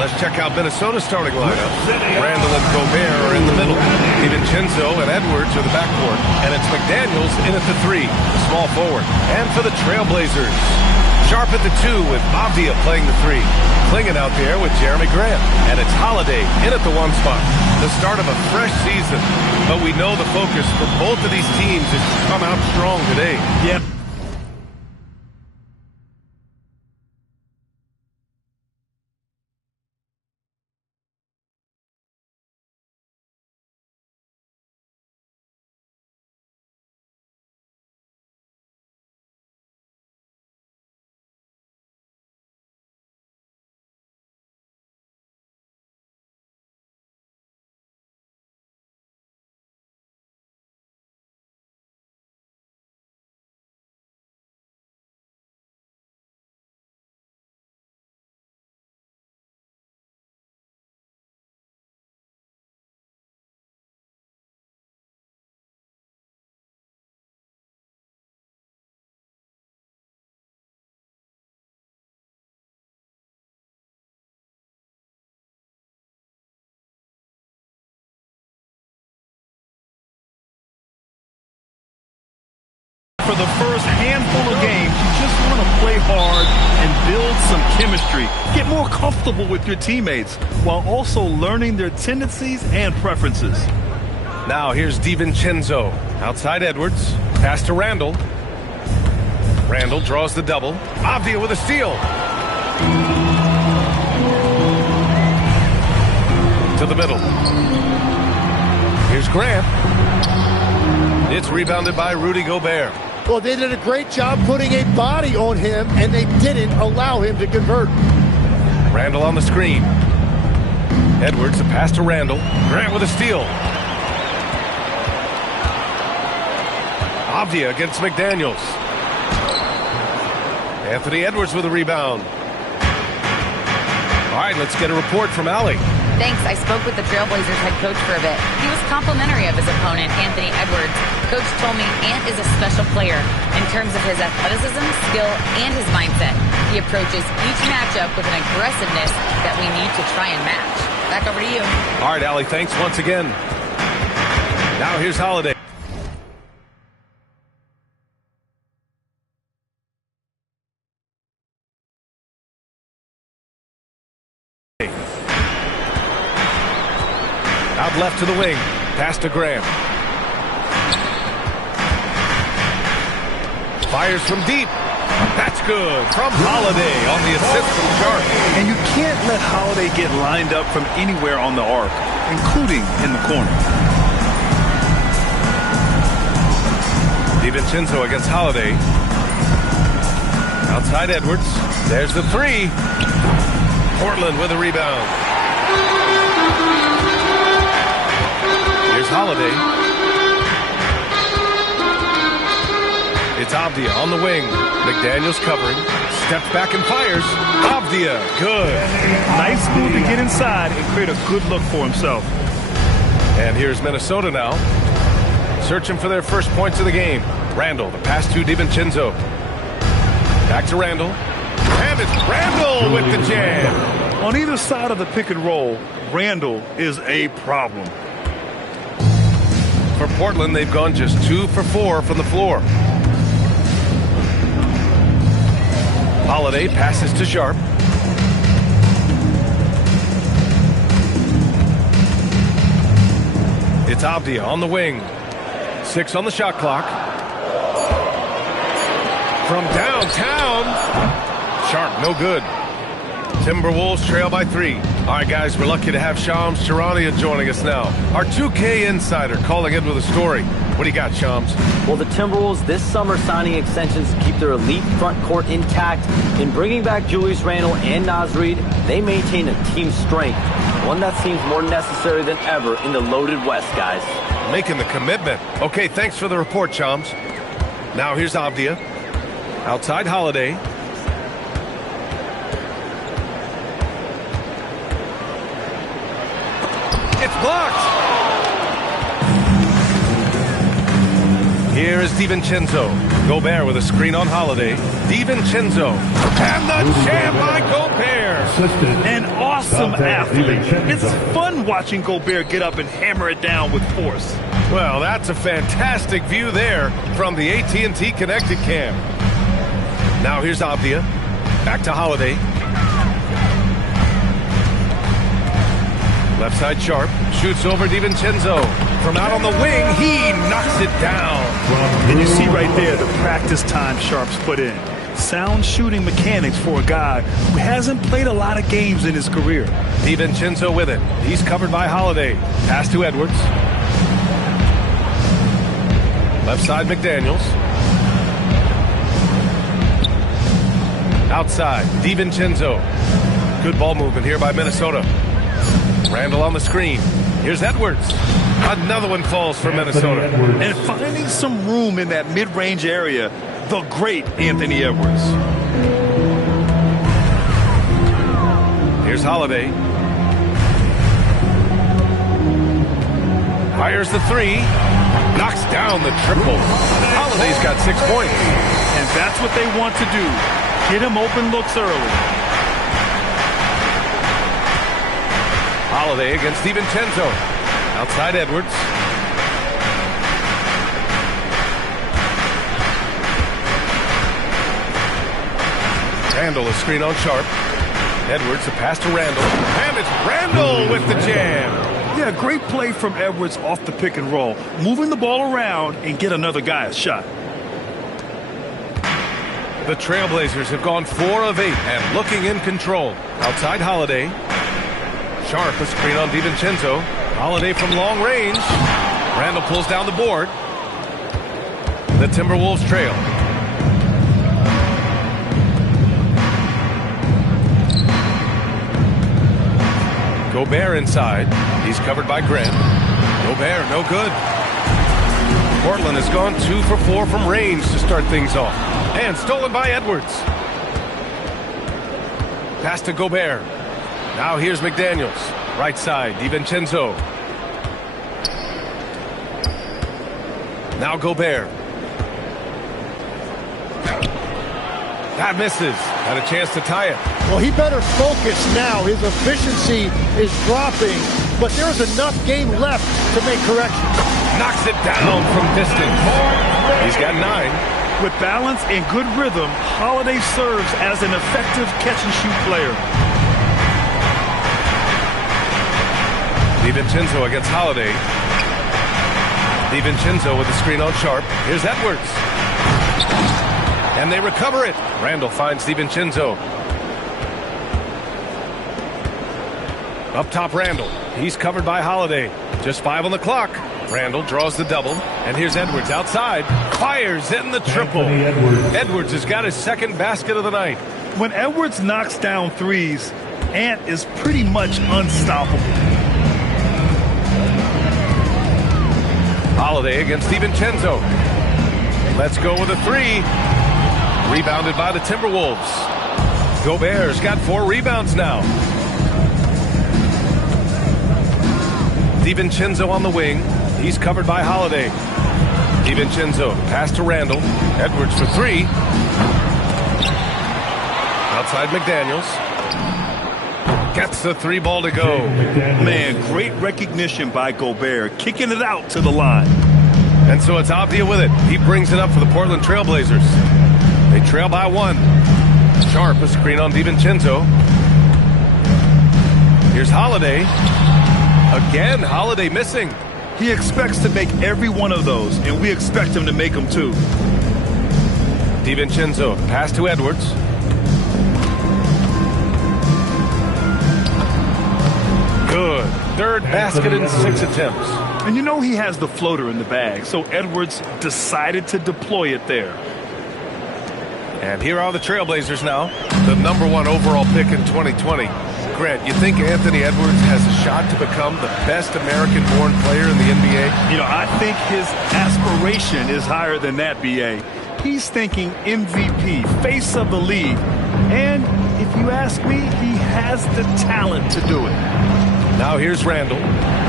Let's check out Minnesota's starting lineup. Randall and Gobert are in the middle. DiVincenzo and Edwards are the backcourt. And it's McDaniels in at the 3, the small forward. And for the Trailblazers, Sharp at the 2 with Avdia playing the 3. Klingin out there with Jeremy Grant. And it's Holiday in at the 1 spot. The start of a fresh season. But we know the focus for both of these teams is to come out strong today. Yep. For the first handful of games, you just want to play hard and build some chemistry. Get more comfortable with your teammates while also learning their tendencies and preferences. Now here's DiVincenzo. Outside Edwards. Pass to Randall. Randall draws the double. Avdia with a steal. To the middle. Here's Grant. It's rebounded by Rudy Gobert. Well, they did a great job putting a body on him, and they didn't allow him to convert. Randall on the screen. Edwards, a pass to Randall. Grant with a steal. Avdia against McDaniels. Anthony Edwards with a rebound. All right, let's get a report from Allie. Thanks. I spoke with the Trailblazers head coach for a bit. He was complimentary of his opponent, Anthony Edwards. Coach told me Ant is a special player in terms of his athleticism, skill, and his mindset. He approaches each matchup with an aggressiveness that we need to try and match. Back over to you. All right, Allie, thanks once again. Now here's Holiday. Out left to the wing. Pass to Graham. Fires from deep. That's good. From Holiday on the assist from Sharp. And you can't let Holiday get lined up from anywhere on the arc, including in the corner. DiVincenzo against Holiday. Outside Edwards. There's the 3. Portland with a rebound. Here's Holiday. It's Avdia on the wing. McDaniels covering. Steps back and fires. Avdia, good. Nice move to get inside and create a good look for himself. And here's Minnesota now. Searching for their first points of the game. Randall, the pass to DiVincenzo. Back to Randall. And it's Randall with the jam. On either side of the pick and roll, Randall is a problem. For Portland, they've gone just 2 for 4 from the floor. Holiday passes to Sharp. It's Avdia on the wing. 6 on the shot clock. From downtown. Sharp, no good. Timberwolves trail by 3. All right, guys, we're lucky to have Shams Charania joining us now. Our 2K insider calling in with a story. What do you got, Shams? Well, the Timberwolves this summer signing extensions to keep their elite front court intact. In bringing back Julius Randle and Naz Reid, they maintain a team strength, one that seems more necessary than ever in the loaded West, guys. Making the commitment. Okay, thanks for the report, Shams. Now here's Avdia. Outside Holiday. It's blocked. Here is DiVincenzo. Gobert with a screen on Holiday. DiVincenzo. And the jam by Gobert. An awesome athlete. It's fun watching Gobert get up and hammer it down with force. Well, that's a fantastic view there from the AT&T Connected Cam. Now here's Avdia. Back to Holiday. Left side Sharp. Shoots over DiVincenzo. From out on the wing, he knocks it down. And you see right there the practice time Sharp's put in. Sound shooting mechanics for a guy who hasn't played a lot of games in his career. DiVincenzo with it. He's covered by Holiday. Pass to Edwards. Left side McDaniels. Outside, DiVincenzo. Good ball movement here by Minnesota. Randall on the screen. Here's Edwards. Another one falls for Minnesota. And finding some room in that mid-range area, the great Anthony Edwards. Here's Holiday. Fires the three. Knocks down the triple. Holiday's got 6 points. And that's what they want to do. Get him open looks early. Holiday against DiVincenzo. Outside Edwards. Randall a screen on Sharp. Edwards a pass to Randall. And it's Randall with the jam. Yeah, great play from Edwards off the pick and roll. Moving the ball around and get another guy a shot. The Trailblazers have gone 4 of 8 and looking in control. Outside Holiday. Sharp a screen on DiVincenzo. Holiday from long range. Randall pulls down the board. The Timberwolves trail. Gobert inside. He's covered by Grant. Gobert, no good. Portland has gone 2 for 4 from range to start things off. And stolen by Edwards. Pass to Gobert. Now here's McDaniels. Right side, DiVincenzo. Now Gobert. That misses. Had a chance to tie it. Well, he better focus now. His efficiency is dropping, but there's enough game left to make corrections. Knocks it down from distance. He's got 9. With balance and good rhythm, Holiday serves as an effective catch-and-shoot player. DiVincenzo against Holiday. DiVincenzo with the screen on Sharp. Here's Edwards. And they recover it. Randall finds DiVincenzo. Up top, Randall. He's covered by Holiday. Just 5 on the clock. Randall draws the double. And here's Edwards outside. Fires in the triple. Edwards has got his 2nd basket of the night. When Edwards knocks down threes, Ant is pretty much unstoppable. Holiday against DiVincenzo. Let's go with a 3. Rebounded by the Timberwolves. Gobert's got 4 rebounds now. DiVincenzo on the wing. He's covered by Holiday. DiVincenzo pass to Randall. Edwards for 3. Outside McDaniels. Gets the 3 ball to go. Man, great recognition by Gobert, kicking it out to the line. And so it's Avdia with it. He brings it up for the Portland Trailblazers. They trail by 1. Sharp a screen on DiVincenzo. Here's Holiday. Again, Holiday missing. He expects to make every one of those, and we expect him to make them too. DiVincenzo pass to Edwards. Good. 3rd basket in 6 attempts. And you know he has the floater in the bag, so Edwards decided to deploy it there. And here are the Trailblazers now. The #1 overall pick in 2020. Grant, you think Anthony Edwards has a shot to become the best American-born player in the NBA? You know, I think his aspiration is higher than that, B.A. He's thinking MVP, face of the league. And if you ask me, he has the talent to do it. Now here's Randall.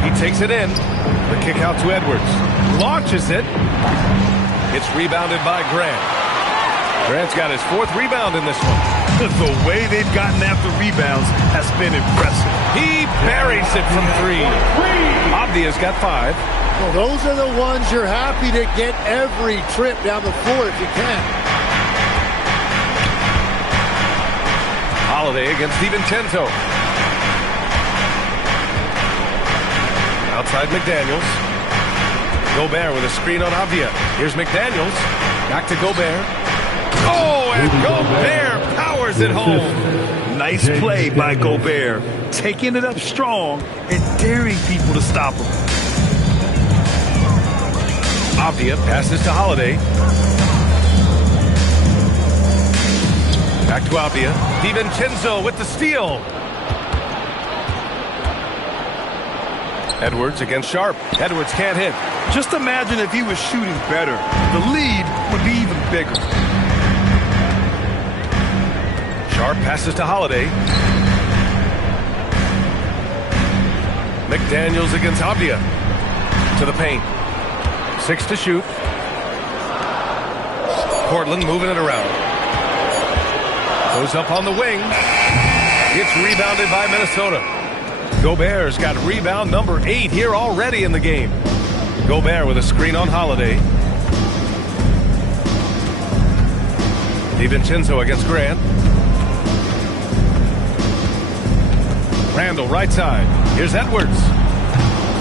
He takes it in. The kick out to Edwards. Launches it. It's rebounded by Grant. Grant's got his 4th rebound in this one. The way they've gotten after rebounds has been impressive. He buries it from 3. Abdia's got 5. Well, those are the ones you're happy to get every trip down the floor if you can. Holiday against DiVincenzo. Outside McDaniels. Gobert with a screen on Avdia. Here's McDaniels. Back to Gobert. Oh, and Gobert powers it home. Nice play by Gobert. Taking it up strong and daring people to stop him. Avdia passes to Holiday. Back to Avdia. DiVincenzo with the steal. Edwards against Sharp. Edwards can't hit. Just imagine if he was shooting better. The lead would be even bigger. Sharp passes to Holiday. McDaniels against Avdia. To the paint. 6 to shoot. Portland moving it around. Goes up on the wing. It's rebounded by Minnesota. Gobert's got rebound number 8 here already in the game. Gobert with a screen on Holiday. DiVincenzo against Grant. Randall right side. Here's Edwards.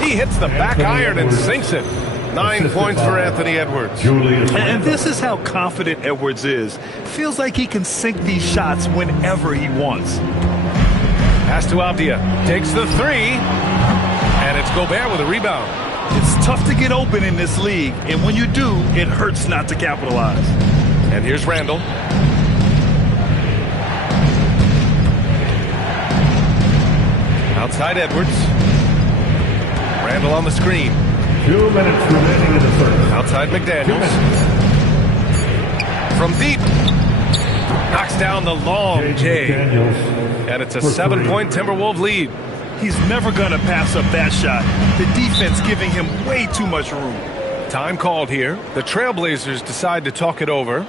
He hits the back iron and sinks it. 9 points for Anthony Edwards. And this is how confident Edwards is. Feels like he can sink these shots whenever he wants. Pass to Avdia. Takes the 3. And it's Gobert with a rebound. It's tough to get open in this league. And when you do, it hurts not to capitalize. And here's Randall. Outside Edwards. Randall on the screen. 2 minutes remaining in the third. Outside McDaniels. From deep. Knocks down the long J. And it's a 7-point Timberwolves lead. He's never going to pass up that shot. The defense giving him way too much room. Time called here. The Trailblazers decide to talk it over.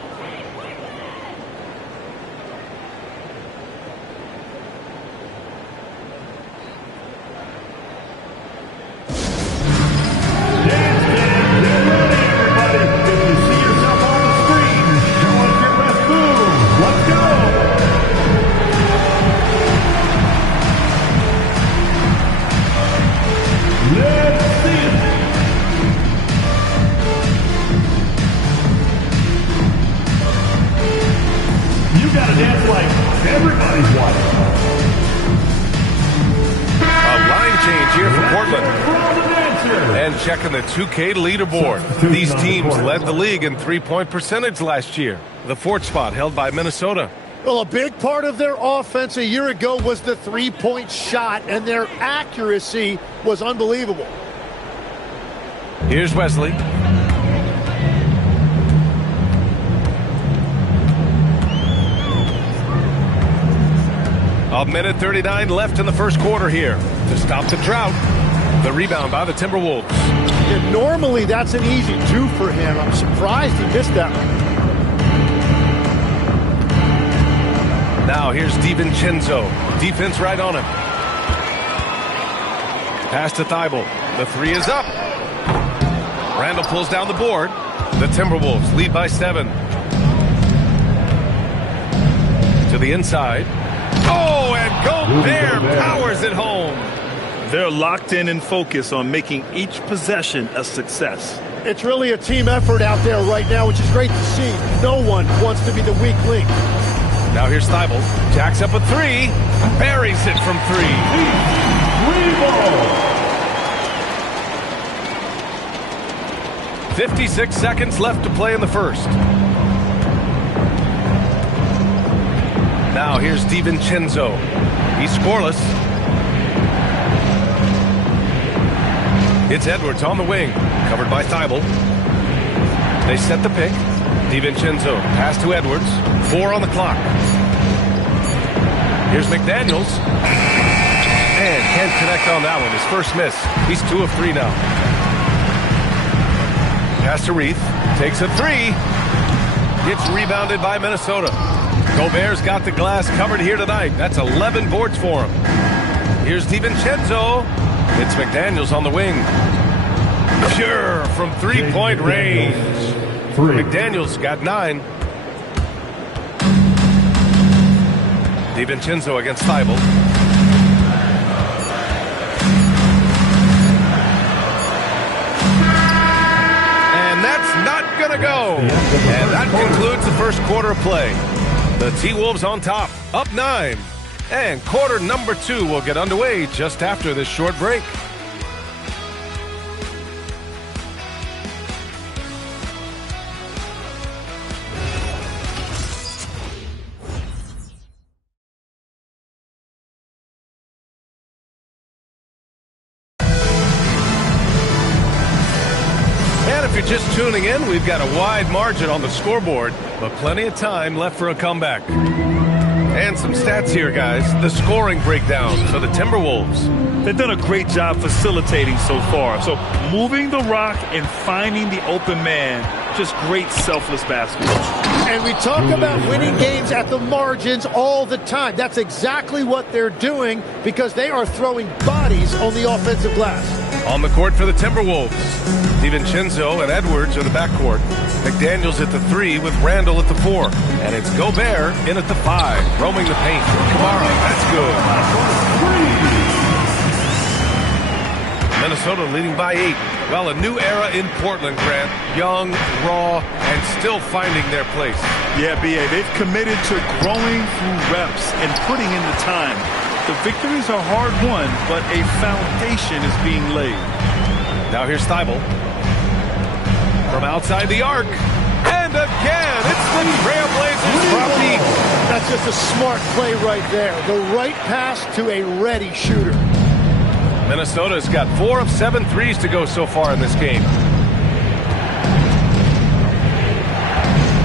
Checking the 2K leaderboard. These teams led the league in three-point percentage last year. The 4th spot held by Minnesota. Well, a big part of their offense a year ago was the three-point shot, and their accuracy was unbelievable. Here's Wesley. A minute 39 left in the first quarter here to stop the drought. The rebound by the Timberwolves. Yeah, normally that's an easy 2 for him. I'm surprised he missed that one. Now here's DiVincenzo. Defense right on him. Pass to Thibault. The 3 is up. Randall pulls down the board. The Timberwolves lead by 7. To the inside. Oh, and Gobert powers it home. They're locked in and focused on making each possession a success. It's really a team effort out there right now, which is great to see. No one wants to be the weak link. Now here's Thibault. Jacks up a 3. Buries it from 3. 56 seconds left to play in the first. Now here's DiVincenzo. He's scoreless. It's Edwards on the wing, covered by Thibault. They set the pick. DiVincenzo, pass to Edwards. 4 on the clock. Here's McDaniels. And can't connect on that one. His first miss. He's 2 of 3 now. Pass to Reith. Takes a three. Gets rebounded by Minnesota. Gobert's got the glass covered here tonight. That's 11 boards for him. Here's DiVincenzo. It's McDaniels on the wing. Pure from three-point range. McDaniels got 9. DiVincenzo against Thibault. And that's not going to go. And that concludes the first quarter of play. The T-Wolves on top, up 9. And quarter number 2 will get underway just after this short break. If you're just tuning in, we've got a wide margin on the scoreboard, but plenty of time left for a comeback. And some stats here, guys. The scoring breakdown for the Timberwolves. They've done a great job facilitating so far. So moving the rock and finding the open man, just great selfless basketball. And we talk about winning games at the margins all the time. That's exactly what they're doing because they are throwing bodies on the offensive glass. On the court for the Timberwolves, DiVincenzo and Edwards are the backcourt. McDaniels at the 3 with Randall at the 4. And it's Gobert in at the 5, roaming the paint. Kamara, that's good. Minnesota leading by 8. Well, a new era in Portland, Grant. Young, raw, and still finding their place. Yeah, B.A., they've committed to growing through reps and putting in the time. The victories are hard-won, but a foundation is being laid. Now here's Thibault. From outside the arc. And again, it's the Trailblazers from deep. That's just a smart play right there. The right pass to a ready shooter. Minnesota's got 4 of 7 threes to go so far in this game.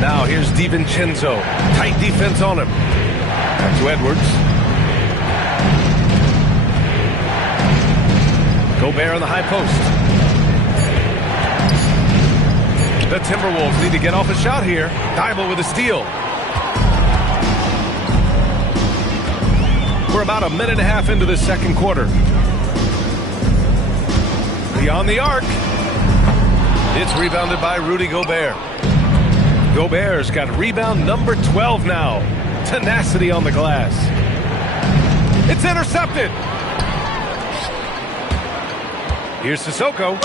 Now here's DiVincenzo. Tight defense on him. Back to Edwards. Gobert on the high post. The Timberwolves need to get off a shot here. Thibault with a steal. We're about a minute and a half into this second quarter. Beyond the arc. It's rebounded by Rudy Gobert. Gobert's got rebound number 12 now. Tenacity on the glass. It's intercepted. Here's Sissoko.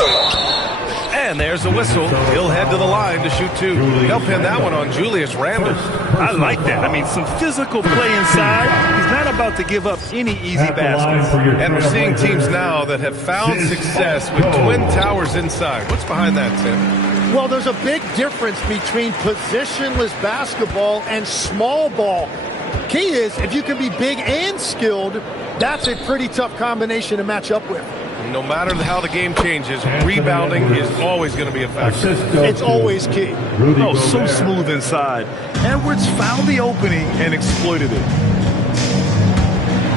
And there's the whistle. He'll head to the line to shoot 2. They'll pin that one on Julius Randle. I like that. I mean, some physical play inside. He's not about to give up any easy baskets. And we're seeing teams now that have found success with twin towers inside. What's behind that, Tim? Well, there's a big difference between positionless basketball and small ball. Key is, if you can be big and skilled, that's a pretty tough combination to match up with. No matter how the game changes, rebounding is always going to be a factor. It's always key. Oh, so smooth inside. Edwards found the opening and exploited it.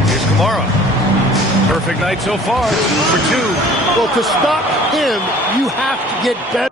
Here's Kamara. Perfect night so far. 2 for 2. Well, to stop him, you have to get better.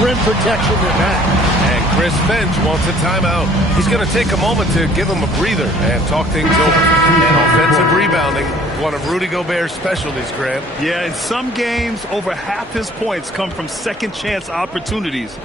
Rim protection than that. And Chris Finch wants a timeout. He's going to take a moment to give him a breather and talk things over. And offensive rebounding, one of Rudy Gobert's specialties, Grant. Yeah, in some games, over half his points come from second chance opportunities.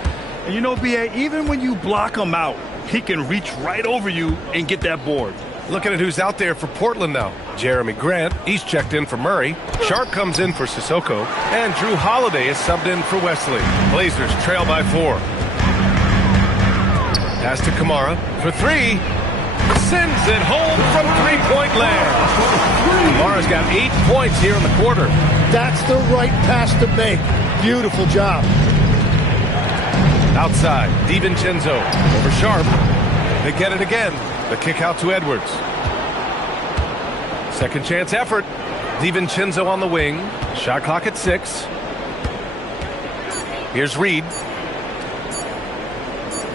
And you know, B.A., even when you block him out, he can reach right over you and get that board. Looking at who's out there for Portland now. Jeremy Grant, he's checked in for Murray. Sharp comes in for Sissoko. And Drew Holiday is subbed in for Wesley. Blazers trail by 4. Pass to Kamara for 3. Sends it home from three-point land. Kamara's got 8 points here in the quarter. That's the right pass to make. Beautiful job. Outside, DiVincenzo over Sharp. They get it again. The kick out to Edwards. Second chance effort. DiVincenzo on the wing. Shot clock at 6. Here's Reed.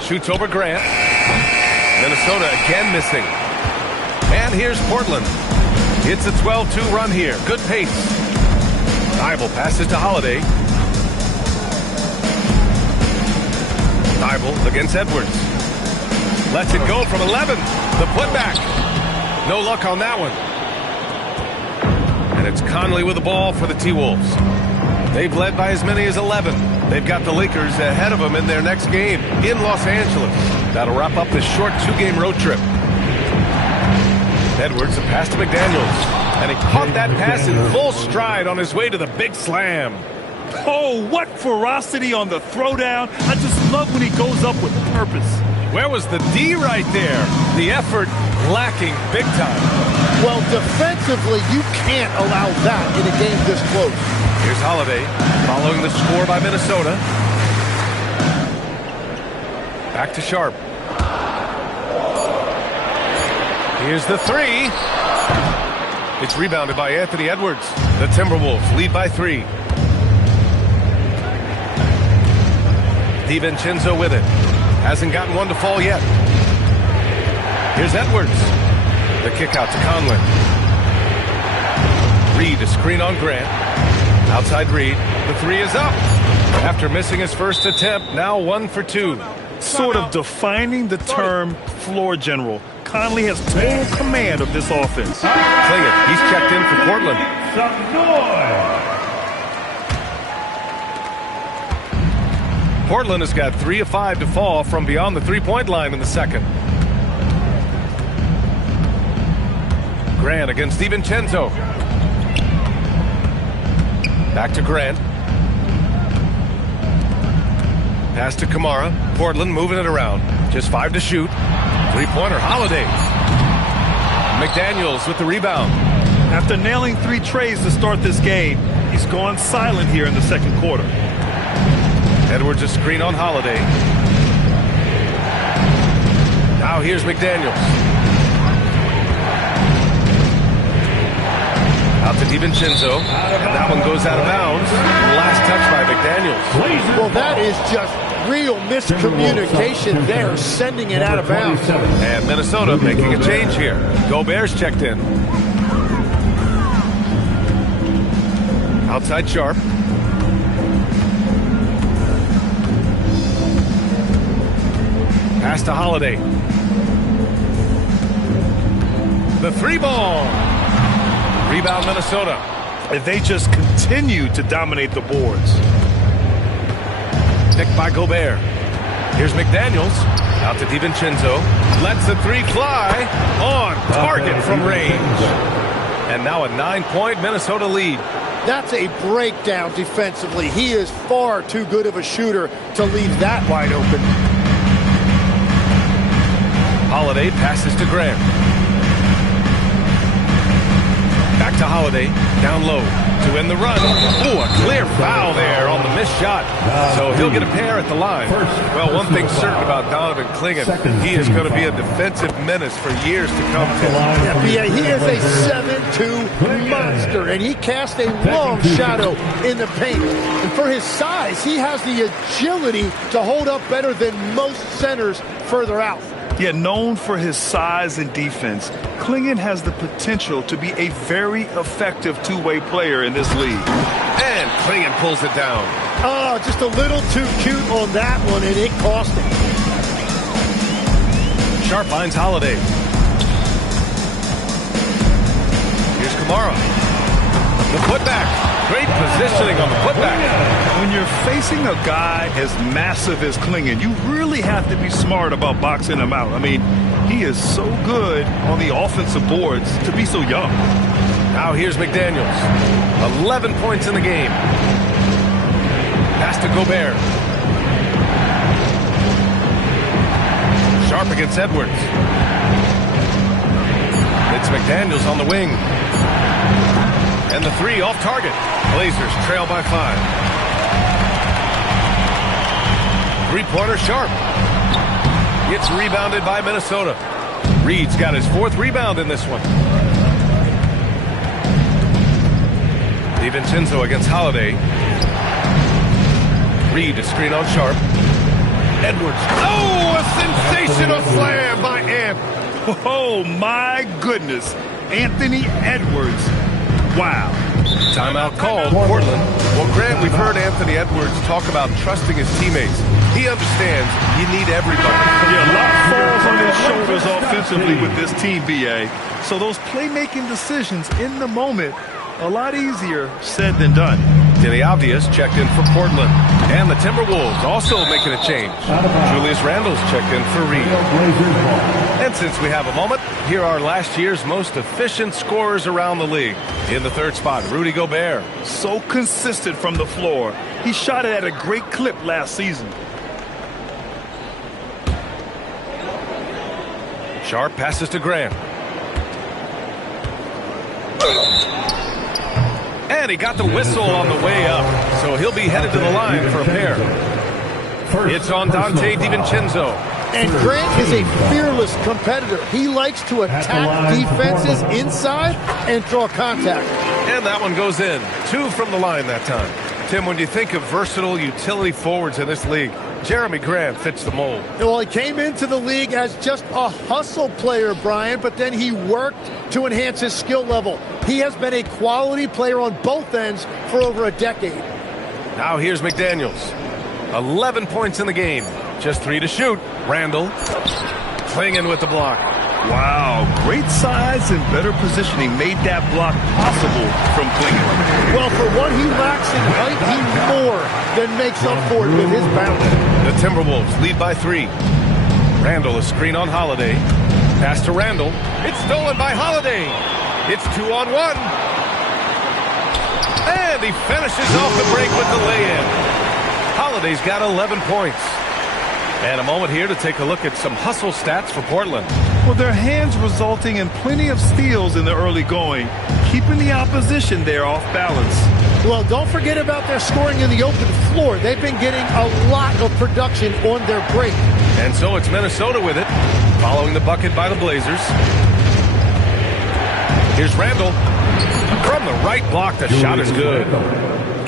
Shoots over Grant. Minnesota again missing. And here's Portland. It's a 12-2 run here. Good pace. Thibault passes to Holiday. Thibault against Edwards. Lets it go from 11. The putback. No luck on that one. And it's Conley with the ball for the T-Wolves. They've led by as many as 11. They've got the Lakers ahead of them in their next game in Los Angeles. That'll wrap up this short 2-game road trip. Edwards, a pass to McDaniels. And he caught that pass in full stride on his way to the big slam. Oh, what ferocity on the throwdown. I just love when he goes up with purpose. Where was the D right there? The effort lacking big time. Well, defensively, you can't allow that in a game this close. Here's Holiday following the score by Minnesota. Back to Sharp. Here's the 3. It's rebounded by Anthony Edwards. The Timberwolves lead by 3. DiVincenzo with it. Hasn't gotten one to fall yet. Here's Edwards. The kick out to Conley. Reed, a screen on Grant. Outside Reed. The 3 is up. After missing his first attempt, now 1 for 2. Sort of defining the term floor general. Conley has total command of this offense. Klingin, he's checked in for Portland. Portland has got 3 of 5 to fall from beyond the three-point line in the second. Grant against DiVincenzo. Back to Grant. Pass to Kamara. Portland moving it around. Just 5 to shoot. Three-pointer, Holiday. McDaniels with the rebound. After nailing 3 trays to start this game, he's gone silent here in the second quarter. Edwards a screen on Holiday. Now here's McDaniels. Out to DiVincenzo. And that one goes out of bounds. Last touch by McDaniels. Well, that is just real miscommunication there, sending it out of bounds. And Minnesota making a change here. Gobert's checked in. Outside Sharp. Pass to Holiday. The 3-ball. Rebound Minnesota. And they just continue to dominate the boards. Picked by Gobert. Here's McDaniels. Out to DiVincenzo. Lets the 3 fly. On target from range. And now a 9-point Minnesota lead. That's a breakdown defensively. He is far too good of a shooter to leave that wide open. Holiday passes to Grant. Back to Holiday. Down low to end the run. Ooh, a clear foul there on the missed shot. So he'll get a pair at the line. Well, one thing's certain about Donovan Klingin. He is going to be a defensive menace for years to come. Yeah, he is a 7'2" monster, and he casts a long shadow in the paint. And for his size, he has the agility to hold up better than most centers further out. Yet known for his size and defense, Klingin has the potential to be a very effective two-way player in this league. And Klingin pulls it down. Oh, just a little too cute on that one, and it cost him. Sharp finds Holiday. Here's Kamara. The putback. Great positioning on the putback. When you're facing a guy as massive as Klingin, you really have to be smart about boxing him out. I mean, he is so good on the offensive boards to be so young. Now here's McDaniels. 11 points in the game. Pass to Gobert. Sharp against Edwards. It's McDaniels on the wing. And the 3 off target. Blazers trail by 5. Three-pointer Sharp. It's rebounded by Minnesota. Reed's got his 4th rebound in this one. DiVincenzo against Holiday. Reed to screen on Sharp. Edwards. Oh, a sensational slam by Ant. Oh, my goodness. Anthony Edwards. Wow. Timeout called, Portland. Well, Grant, we've heard Anthony Edwards talk about trusting his teammates. He understands you need everybody. Yeah, a lot falls on his shoulders offensively with this team, BA. So those playmaking decisions in the moment, a lot easier said than done. Denny Avdia's checked in for Portland. And the Timberwolves also making a change. Julius Randle's checked in for Reed. And since we have a moment, here are last year's most efficient scorers around the league. In the third spot, Rudy Gobert. So consistent from the floor. He shot it at a great clip last season. Sharp passes to Grant. And he got the whistle on the way up, so he'll be headed to the line for a pair. It's on Dante DiVincenzo. And Grant is a fearless competitor. He likes to attack defenses inside and draw contact. And that one goes in. 2 from the line that time. Tim, when you think of versatile utility forwards in this league, Jeremy Grant fits the mold. Well, he came into the league as just a hustle player, Brian, but then he worked to enhance his skill level. He has been a quality player on both ends for over a decade. Now here's McDaniels. 11 points in the game. Just 3 to shoot. Randle clinging with the block. Wow, great size and better positioning made that block possible from Clinging. Well, for what he lacks in height, he more than makes up for it with his bounce. The Timberwolves lead by 3. Randle a screen on Holiday. Pass to Randle. It's stolen by Holiday. It's 2-on-1. And he finishes off the break with the lay-in. Holiday's got 11 points. And a moment here to take a look at some hustle stats for Portland. Well, their hands resulting in plenty of steals in the early going, keeping the opposition there off balance. Well, don't forget about their scoring in the open floor. They've been getting a lot of production on their break. And so it's Minnesota with it, following the bucket by the Blazers. Here's Randle. From the right block, the shot is good.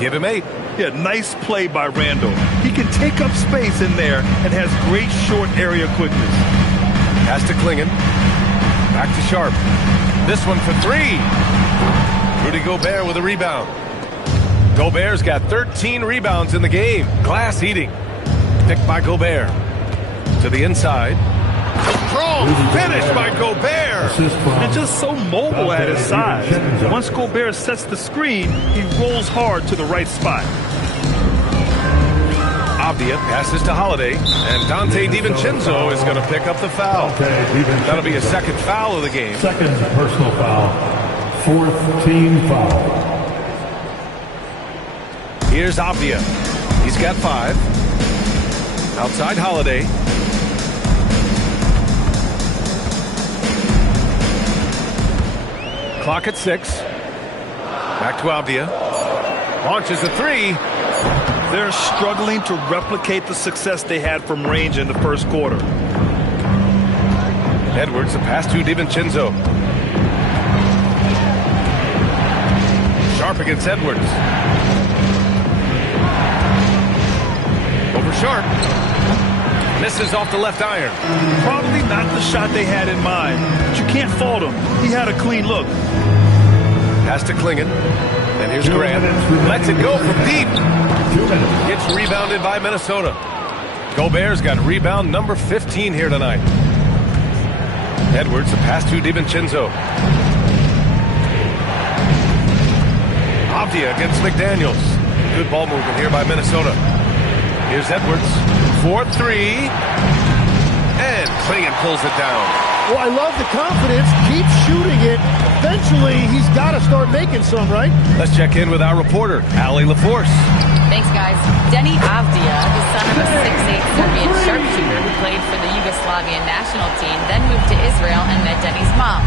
Give him 8. Yeah, nice play by Randle. He can take up space in there and has great short area quickness. Pass to Clinging. Back to Sharp. This one for 3. Rudy Gobert with a rebound. Gobert's got 13 rebounds in the game. Glass eating. Picked by Gobert. To the inside. Strong finish by Gobert. And just so mobile at his size. Once Gobert sets the screen, he rolls hard to the right spot. Avdia passes to Holiday, and Dante DiVincenzo is going to pick up the foul. That'll be a second foul of the game. Second personal foul. 4th team foul. Here's Avdia. He's got 5. Outside Holiday. Clock at 6. Back to Avdia. Launches a 3. They're struggling to replicate the success they had from range in the first quarter. Edwards, a pass to DiVincenzo. Sharp against Edwards. Over Sharp. Misses off the left iron. Probably not the shot they had in mind, but you can't fault him. He had a clean look. Pass to Clinging. And here's Grant. Lets it go from deep. Gets rebounded by Minnesota. Gobert's got rebound number 15 here tonight. Edwards, a pass to DiVincenzo. Avdia against McDaniels. Good ball movement here by Minnesota. Here's Edwards. 4-3. And Clinging pulls it down. Well, I love the confidence. Keep shooting it. Eventually, he's got to start making some, right? Let's check in with our reporter, Allie LaForce. Thanks, guys. Denny Avdia, the son of a 6'8" Serbian sharpshooter who played for the Yugoslavian national team, then moved to Israel and met Denny's mom.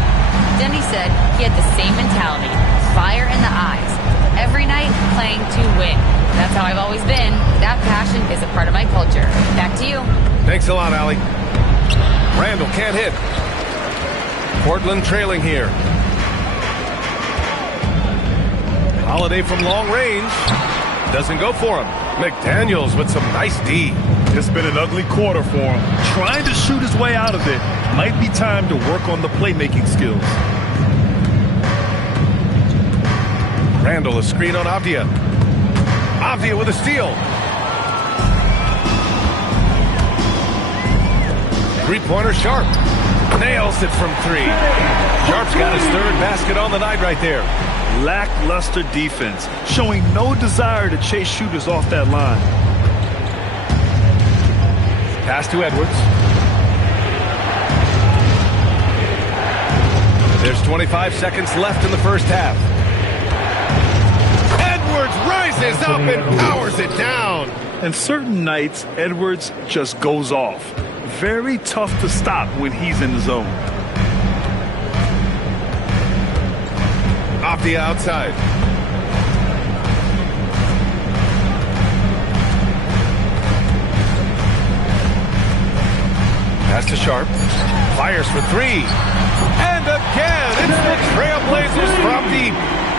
Denny said he had the same mentality, fire in the eyes. Every night, playing to win. That's how I've always been. That passion is a part of my culture. Back to you. Thanks a lot, Allie. Randle can't hit. Portland trailing here. Holiday from long range. Doesn't go for him. McDaniels with some nice D. It's been an ugly quarter for him. Trying to shoot his way out of it. Might be time to work on the playmaking skills. Randall, a screen on Avdia. Avdia with a steal. Three-pointer Sharp. Nails it from three. Sharp's got his third basket on the night right there. Lackluster defense, showing no desire to chase shooters off that line. Pass to Edwards. There's 25 seconds left in the first half. Edwards rises up and powers it down. And certain nights, Edwards just goes off. Very tough to stop when he's in the zone. Off the outside. Pass to Sharp. Fires for three. And again, it's the Trailblazers from deep.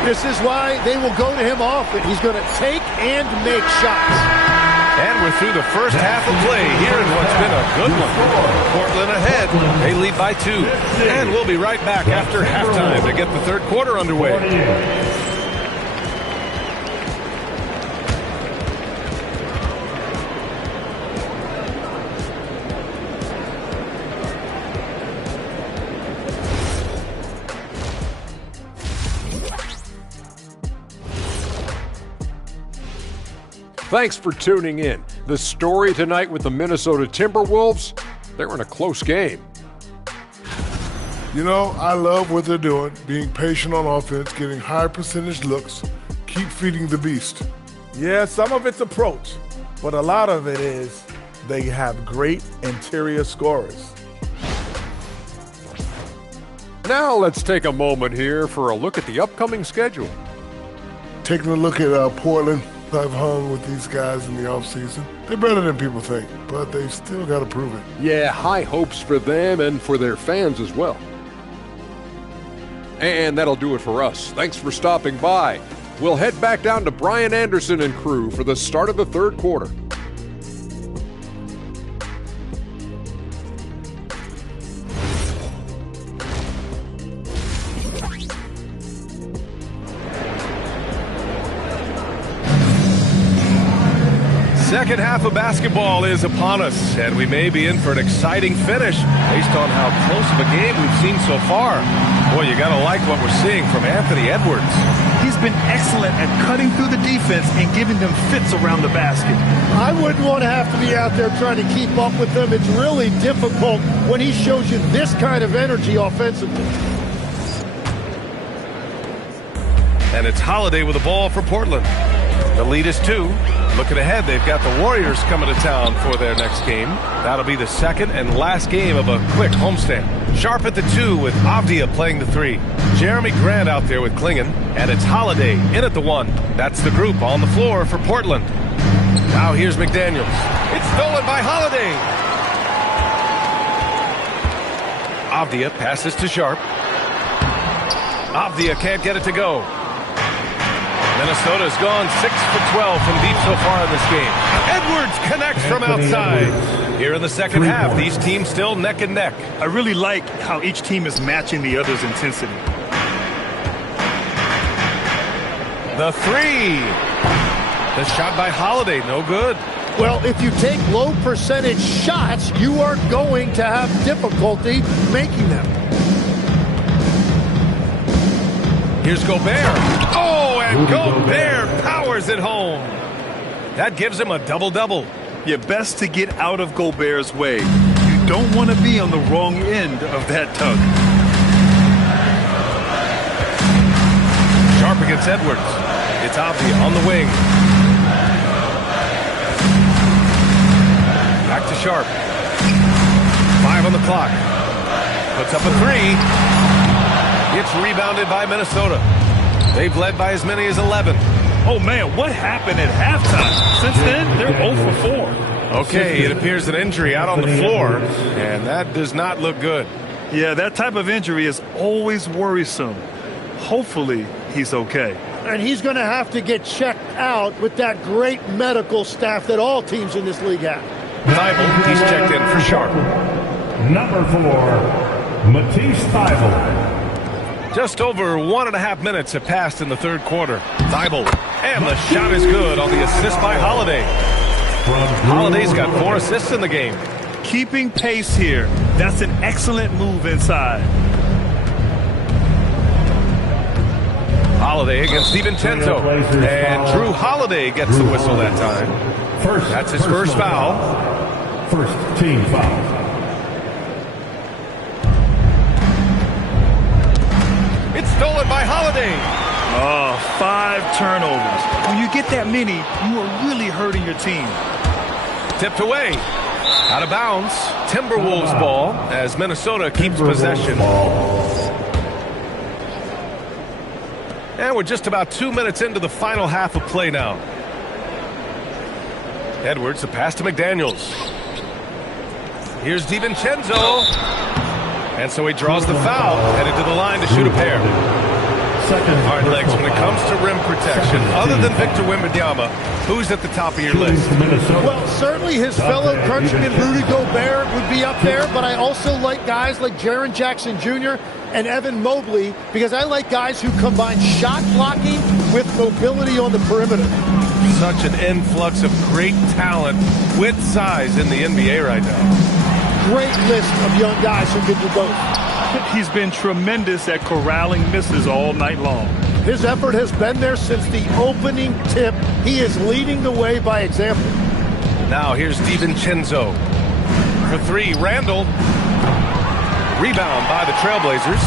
This is why they will go to him often. He's going to take and make shots. And we're through the first half of play here in what's been a good one. Portland ahead. They lead by 2. And we'll be right back after halftime to get the third quarter underway. Thanks for tuning in. The story tonight with the Minnesota Timberwolves, they're in a close game. You know, I love what they're doing, being patient on offense, getting high percentage looks, keep feeding the beast. Yeah, some of it's approach, but a lot of it is they have great interior scorers. Now let's take a moment here for a look at the upcoming schedule. Taking a look at Portland, I've hung with these guys in the offseason. They're better than people think, but they still got to prove it. Yeah, high hopes for them and for their fans as well. And that'll do it for us. Thanks for stopping by. We'll head back down to Brian Anderson and crew for the start of the third quarter. Second half of basketball is upon us, and we may be in for an exciting finish based on how close of a game we've seen so far. Boy, you got to like what we're seeing from Anthony Edwards. He's been excellent at cutting through the defense and giving them fits around the basket. I wouldn't want to have to be out there trying to keep up with them. It's really difficult when he shows you this kind of energy offensively. And it's Holiday with the ball for Portland. The lead is 2. Looking ahead, they've got the Warriors coming to town for their next game. That'll be the second and last game of a quick homestand. Sharp at the 2 with Avdia playing the 3. Jeremy Grant out there with Klingon. And it's Holiday in at the 1. That's the group on the floor for Portland. Now here's McDaniels. It's stolen by Holiday. Avdia passes to Sharp. Avdia can't get it to go. Minnesota's gone 6 for 12 from deep so far in this game. Edwards connects from outside. Here in the second half, these teams still neck and neck. I really like how each team is matching the other's intensity. The 3. The shot by Holiday, no good. Well, if you take low percentage shots, you are going to have difficulty making them. Here's Gobert. Oh, and Gobert powers it home. That gives him a double-double. Yeah, best to get out of Gobert's way. You don't want to be on the wrong end of that tug. Sharp against Edwards. It's Avdia on the wing. Back to Sharp. 5 on the clock. Puts up a 3. It's rebounded by Minnesota. They've led by as many as 11. Oh, man, what happened at halftime? Since then, they're 0 for 4. Okay, it appears an injury out on the floor, and that does not look good. Yeah, that type of injury is always worrisome. Hopefully, he's okay. And he's going to have to get checked out with that great medical staff that all teams in this league have. Thibault, he's checked in for Sharp. Number 4, Matisse Thibault. Just over 1.5 minutes have passed in the third quarter. Thibault, and the shot is good on the assist by Holiday. Holiday's got 4 assists in the game. Keeping pace here. That's an excellent move inside. Holiday against DiVincenzo. And Drew Holiday gets the whistle that time. That's his first foul. First team foul. It's stolen by Holiday. 5 turnovers. When you get that many, you are really hurting your team. Tipped away. Out of bounds. Timberwolves ball as Minnesota keeps possession. And we're just about 2 minutes into the final half of play now. Edwards, the pass to McDaniels. Here's DiVincenzo. And so he draws the foul, headed to the line to shoot a pair. Hard legs when it comes to rim protection. Other than Victor Wembanyama, who's at the top of your list? Well, certainly his fellow countryman Rudy Gobert would be up there, but I also like guys like Jaren Jackson Jr. and Evan Mobley because I like guys who combine shot blocking with mobility on the perimeter. Such an influx of great talent with size in the NBA right now. Great list of young guys who can do both. He's been tremendous at corralling misses all night long. His effort has been there since the opening tip. He is leading the way by example. Now here's DiVincenzo. For 3, Randall. Rebound by the Trailblazers.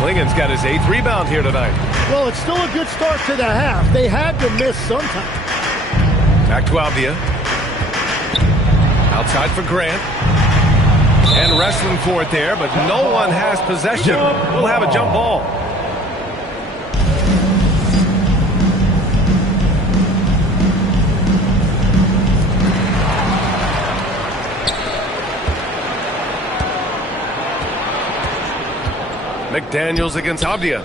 Klingen's got his 8th rebound here tonight. Well, it's still a good start to the half. They had to miss sometime. Back to Avdia. Outside for Grant. And wrestling for it there, but no one has possession. We'll have a jump ball. McDaniels against Avdia.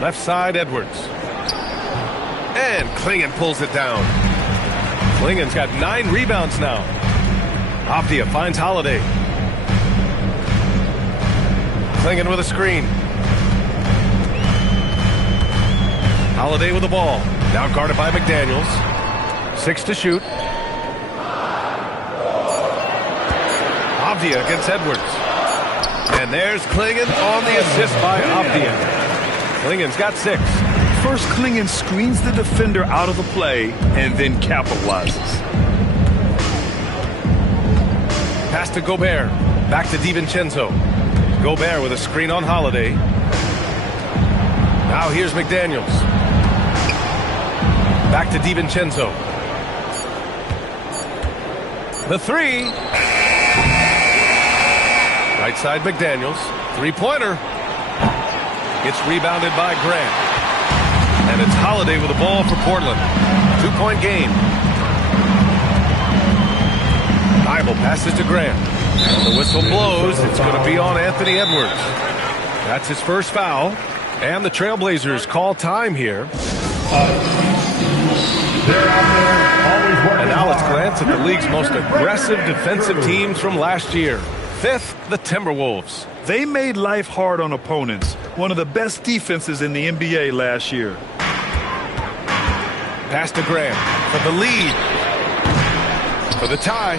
Left side, Edwards. And Klingen pulls it down. Klingen's got 9 rebounds now. Avdia finds Holiday. Klingen with a screen. Holiday with the ball. Now guarded by McDaniels. 6 to shoot. Avdia against Edwards. And there's Klingen on the assist by Avdia. Klingen's got 6. First, Klingen screens the defender out of the play and then capitalizes. Pass to Gobert. Back to DiVincenzo. Gobert with a screen on Holiday. Now here's McDaniels. Back to DiVincenzo. The 3. Right side McDaniels. 3-pointer. Gets rebounded by Grant. And it's Holiday with the ball for Portland. 2-point game. Thibault passes to Grant. And the whistle blows. It's going to be on Anthony Edwards. That's his first foul. And the Trailblazers call time here. And now let's glance at the league's most aggressive defensive teams from last year. 5th, the Timberwolves. They made life hard on opponents. One of the best defenses in the NBA last year. Pass to Grant for the lead. For the tie.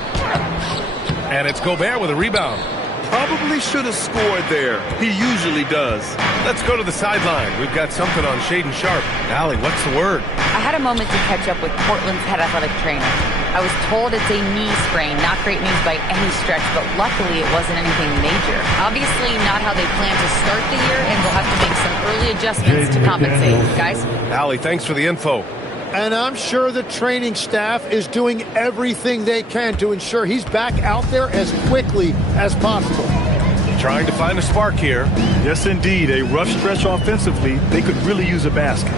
And it's Gobert with a rebound. Probably should have scored there. He usually does. Let's go to the sideline. We've got something on Shaden Sharp. Allie, what's the word? I had a moment to catch up with Portland's head athletic trainer. I was told it's a knee sprain, not great news by any stretch, but luckily it wasn't anything major. Obviously not how they plan to start the year, and they'll have to make some early adjustments to compensate. Guys? Allie, thanks for the info. And I'm sure the training staff is doing everything they can to ensure he's back out there as quickly as possible. Trying to find a spark here. Yes, indeed. A rough stretch offensively. They could really use a basket.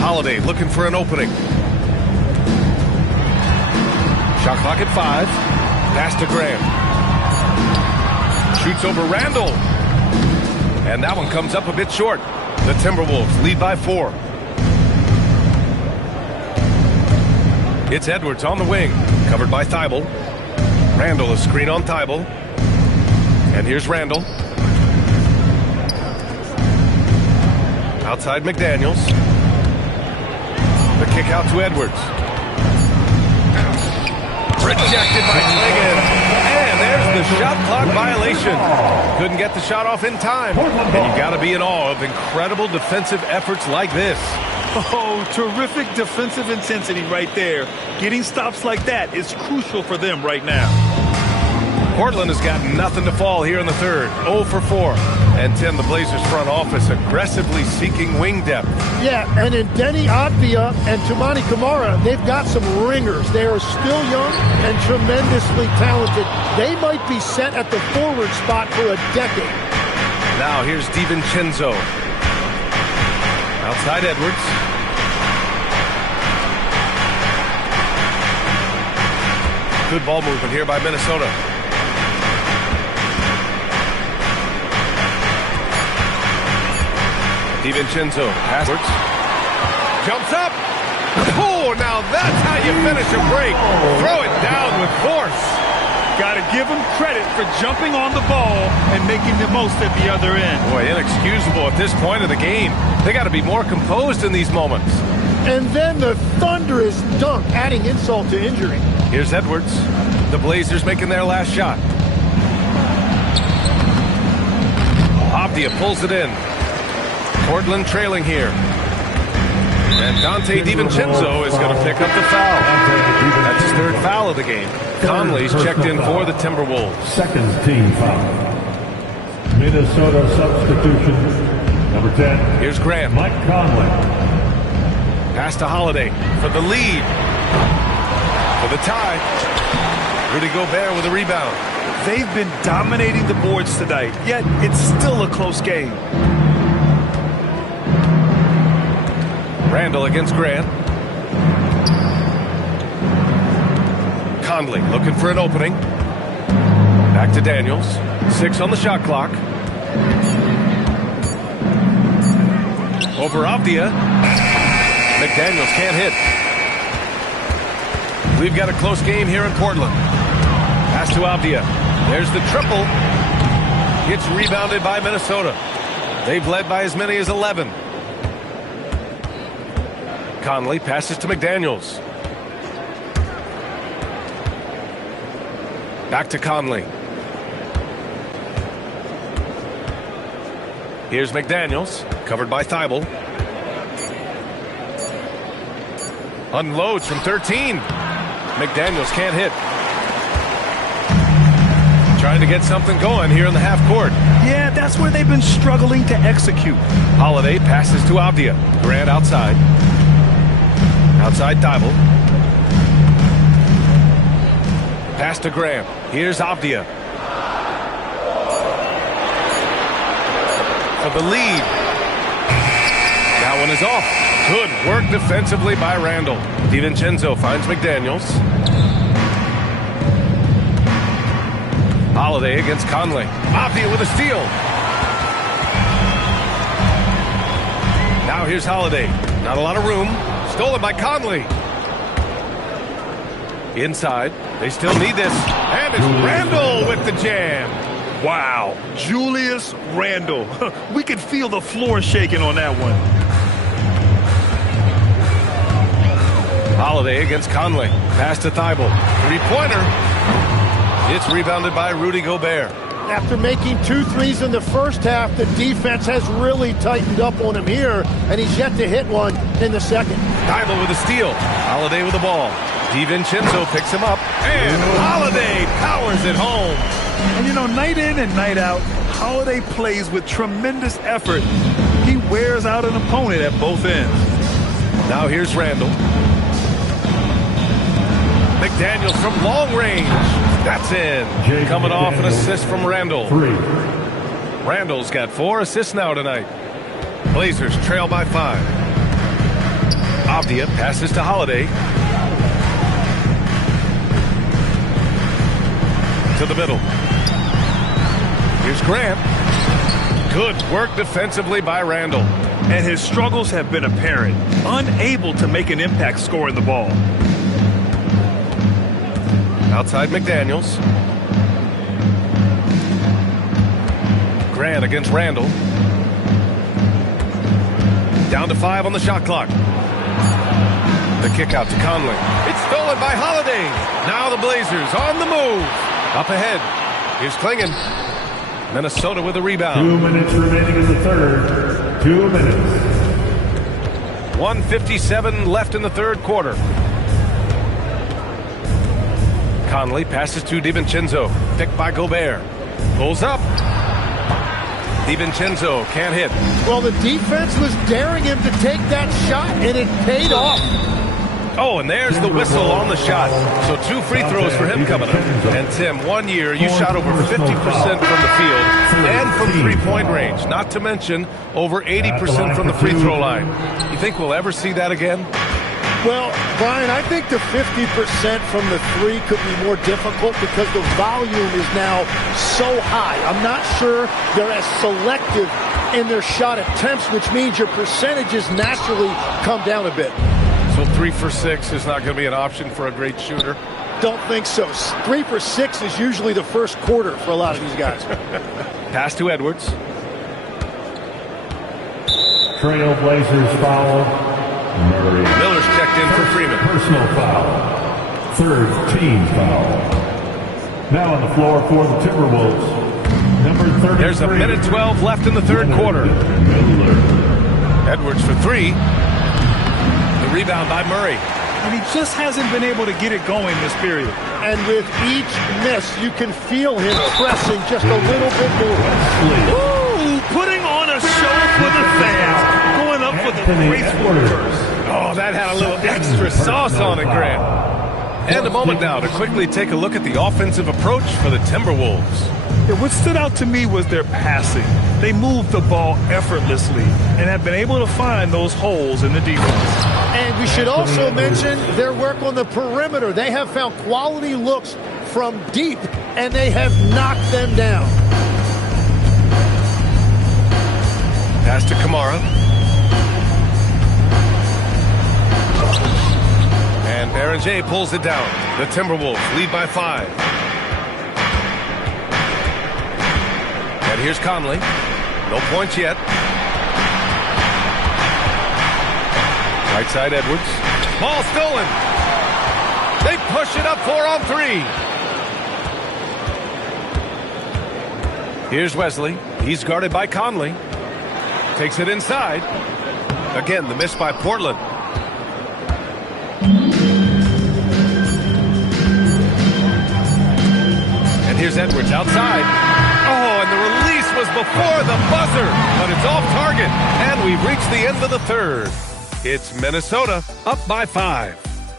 Holiday looking for an opening. Shot clock at 5. Pass to Graham. Shoots over Randall. And that one comes up a bit short. The Timberwolves lead by 4. It's Edwards on the wing, covered by Thibault. Randall, a screen on Thibault. And here's Randall. Outside McDaniels. The kick out to Edwards. Rejected by Clingan. And there's the shot clock violation. Couldn't get the shot off in time. And you got to be in awe of incredible defensive efforts like this. Oh, terrific defensive intensity right there. Getting stops like that is crucial for them right now. Portland has got nothing to fall here in the third. 0 for 4. And Tim, the Blazers front office aggressively seeking wing depth. Yeah, and in Denny Avdija and Toumani Camara, they've got some ringers. They are still young and tremendously talented. They might be set at the forward spot for a decade. Now here's DiVincenzo. Outside Edwards. Good ball movement here by Minnesota. DiVincenzo, Edwards. Jumps up. Oh, now that's how you finish a break. Throw it down with force. Got to give them credit for jumping on the ball and making the most at the other end. Boy, inexcusable at this point of the game. They got to be more composed in these moments. And then the thunderous dunk, adding insult to injury. Here's Edwards. The Blazers making their last shot. Avdija pulls it in. Portland trailing here. And Dante DiVincenzo is going to pick up the foul. That's his third foul of the game. Conley's checked in for the Timberwolves. Second team foul. Minnesota substitution. Number 10. Here's Grant. Mike Conley. Pass to Holiday for the lead. For the tie. Rudy Gobert with a rebound. They've been dominating the boards tonight, yet it's still a close game. Randall against Grant. Conley looking for an opening. Back to Daniels. 6 on the shot clock. Over Avdija. McDaniels can't hit. We've got a close game here in Portland. Pass to Avdija. There's the triple. It's rebounded by Minnesota. They've led by as many as 11. Conley passes to McDaniels. Back to Conley. Here's McDaniels, covered by Thibault. Unloads from 13. McDaniels can't hit. Trying to get something going here in the half court. Yeah, that's where they've been struggling to execute. Holiday passes to Avdija. Grant outside. Outside Thibault. Pass to Graham. Here's Avdija. For the lead. That one is off. Good work defensively by Randall. DiVincenzo finds McDaniels. Holiday against Conley. Avdija with a steal. Now here's Holiday. Not a lot of room. Stolen by Conley. Inside. They still need this. And it's Randall with the jam. Wow. Julius Randall. We could feel the floor shaking on that one. Holiday against Conley. Pass to Thibault. Three-pointer. It's rebounded by Rudy Gobert. After making 2 threes in the first half, the defense has really tightened up on him here, and he's yet to hit one in the second. Thibault with a steal. Holiday with the ball. DiVincenzo picks him up, and Holiday powers it home. And you know, night in and night out, Holiday plays with tremendous effort. He wears out an opponent at both ends. Now here's Randall. McDaniels from long range. That's in. Coming off an assist from Randall. 3. Randall's got 4 assists now tonight. Blazers trail by 5. Avdija passes to Holiday. To the middle. Here's Grant. Good work defensively by Randall. And his struggles have been apparent. Unable to make an impact scoring the ball. Outside McDaniels. Grant against Randall. Down to 5 on the shot clock. The kick out to Conley. It's stolen by Holiday. Now the Blazers on the move. Up ahead. Here's Klingon. Minnesota with a rebound. 2 minutes remaining in the third. 2 minutes. 1:57 left in the third quarter. Conley passes to DiVincenzo. Picked by Gobert. Pulls up. DiVincenzo can't hit. Well, the defense was daring him to take that shot, and it paid off. Oh, and there's the whistle on the shot. So 2 free throws for him coming up. And Tim, 1 year, you shot over 50% from the field and from three-point range. Not to mention over 80% from the free throw line. You think we'll ever see that again? Well, Brian, I think the 50% from the three could be more difficult because the volume is now so high. I'm not sure they're as selective in their shot attempts, which means your percentages naturally come down a bit. So 3 for 6 is not going to be an option for a great shooter? Don't think so. 3 for 6 is usually the first quarter for a lot of these guys. Pass to Edwards. Trail Blazers foul. Murray. Miller's checked in for Freeman. Personal foul. Third team foul. Now on the floor for the Timberwolves. Number 33. There's a minute 12 left in the third quarter. Miller. Edwards for 3. The rebound by Murray. And he just hasn't been able to get it going this period. And with each miss, you can feel him pressing just a little bit more. Ooh, putting on a show for the fans. Going up for the graceful first. Oh, that had a little extra sauce on it, Grant. And a moment now to quickly take a look at the offensive approach for the Timberwolves. Yeah, what stood out to me was their passing. They moved the ball effortlessly and have been able to find those holes in the defense. And we should also mention their work on the perimeter. They have found quality looks from deep, and they have knocked them down. Pass to Kamara. And Baron J pulls it down. The Timberwolves lead by 5. And here's Conley. No points yet. Right side Edwards. Ball stolen. They push it up 4 on 3. Here's Wesley. He's guarded by Conley. Takes it inside. Again, the miss by Portland. And here's Edwards outside. Oh, and the release was before the buzzer, but it's off target. And we've reached the end of the third. It's Minnesota up by 5.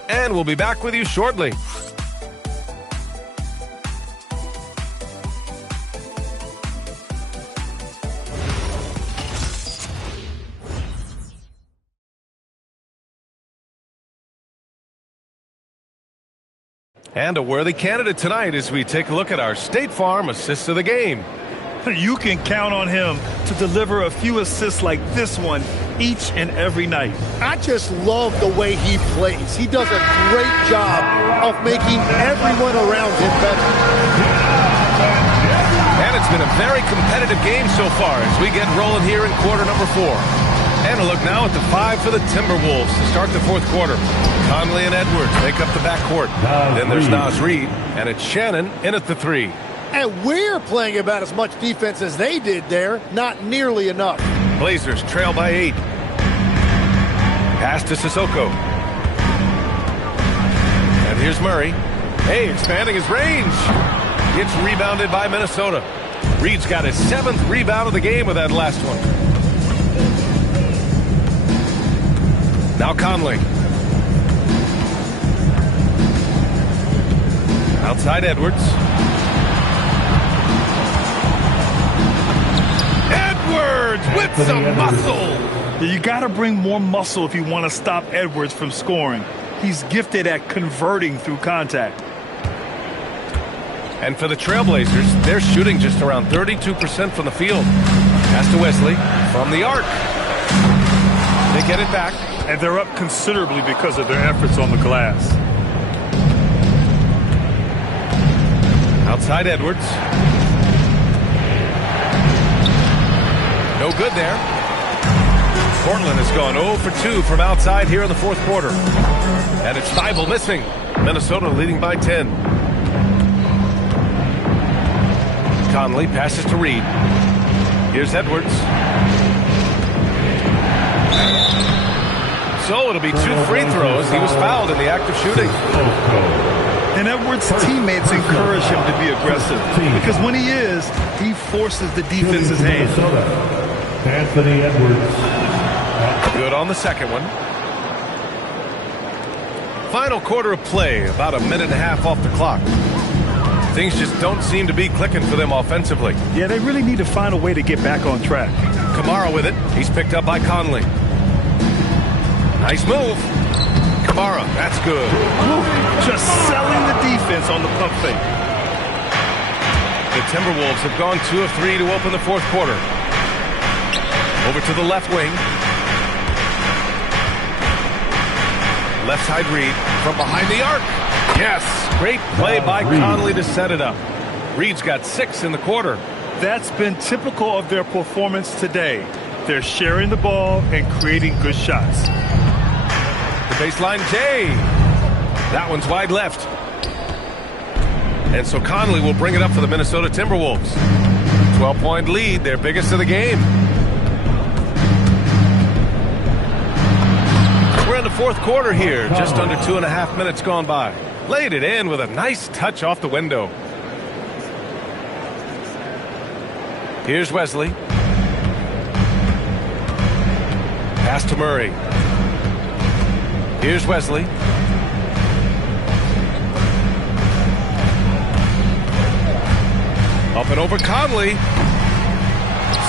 And we'll be back with you shortly. And a worthy candidate tonight as we take a look at our State Farm assists of the game. You can count on him to deliver a few assists like this one each and every night. I just love the way he plays. He does a great job of making everyone around him better. And it's been a very competitive game so far as we get rolling here in quarter number 4. And a look now at the 5 for the Timberwolves to start the fourth quarter. Conley and Edwards make up the backcourt. Then there's Naz Reid, and it's Shannon in at the 3. And we're playing about as much defense as they did there. Not nearly enough. Blazers trail by 8. Pass to Sissoko. And here's Murray. Hey, expanding his range. It's rebounded by Minnesota. Reed's got his 7th rebound of the game with that last one. Now Conley. Outside Edwards. Edwards with some muscle. You got to bring more muscle if you want to stop Edwards from scoring. He's gifted at converting through contact. And for the Trailblazers, they're shooting just around 32% from the field. Pass to Wesley from the arc. They get it back. And they're up considerably because of their efforts on the glass. Outside Edwards. No good there. Portland has gone 0 for 2 from outside here in the fourth quarter. And it's Thibault missing. Minnesota leading by 10. Conley passes to Reed. Here's Edwards. So it'll be 2 free throws. He was fouled in the act of shooting. And Edwards' teammates encourage him to be aggressive because when he is, he forces the defense's hand. Anthony Edwards. Good on the second one. Final quarter of play, about a minute and a half off the clock. Things just don't seem to be clicking for them offensively. Yeah, they really need to find a way to get back on track. Kamara with it. He's picked up by Conley. Nice move. Kamara, that's good. Just selling the defense on the pump fake. The Timberwolves have gone 2 of 3 to open the fourth quarter. Over to the left wing. Left side Reed from behind the arc. Yes, great play by Conley to set it up. Reed's got 6 in the quarter. That's been typical of their performance today. They're sharing the ball and creating good shots. The baseline Jay. That one's wide left. And so Conley will bring it up for the Minnesota Timberwolves. 12-point lead, their biggest of the game. We're in the fourth quarter here, just under 2.5 minutes gone by. Laid it in with a nice touch off the window. Here's Wesley. Pass to Murray. Here's Wesley. Up and over Conley.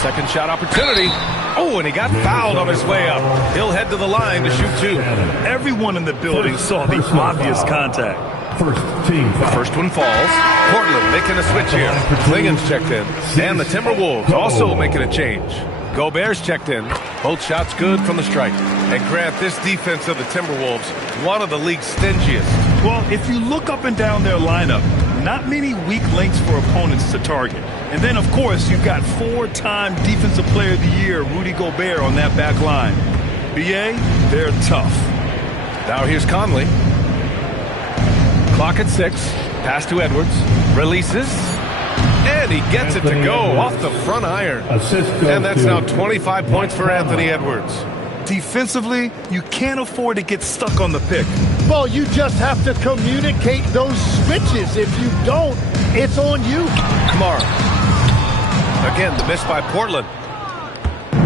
Second shot opportunity. Oh, and he got fouled on his way up. He'll head to the line to shoot 2. Everyone in the building saw the obvious contact. The first one falls. Portland making a switch here. Klingen's checked in. And the Timberwolves also making a change. Gobert's checked in. Both shots good from the stripe. And Grant, this defense of the Timberwolves, one of the league's stingiest. Well, if you look up and down their lineup, not many weak links for opponents to target. And then, of course, you've got 4-time Defensive Player of the Year, Rudy Gobert, on that back line. BA, they're tough. Now here's Conley. Clock at 6. Pass to Edwards. Releases. And he gets it to go off the front iron. And that's now 25 points for Anthony Edwards. Defensively, you can't afford to get stuck on the pick. Well, you just have to communicate those switches. If you don't, it's on you. Kamara. Again, the miss by Portland.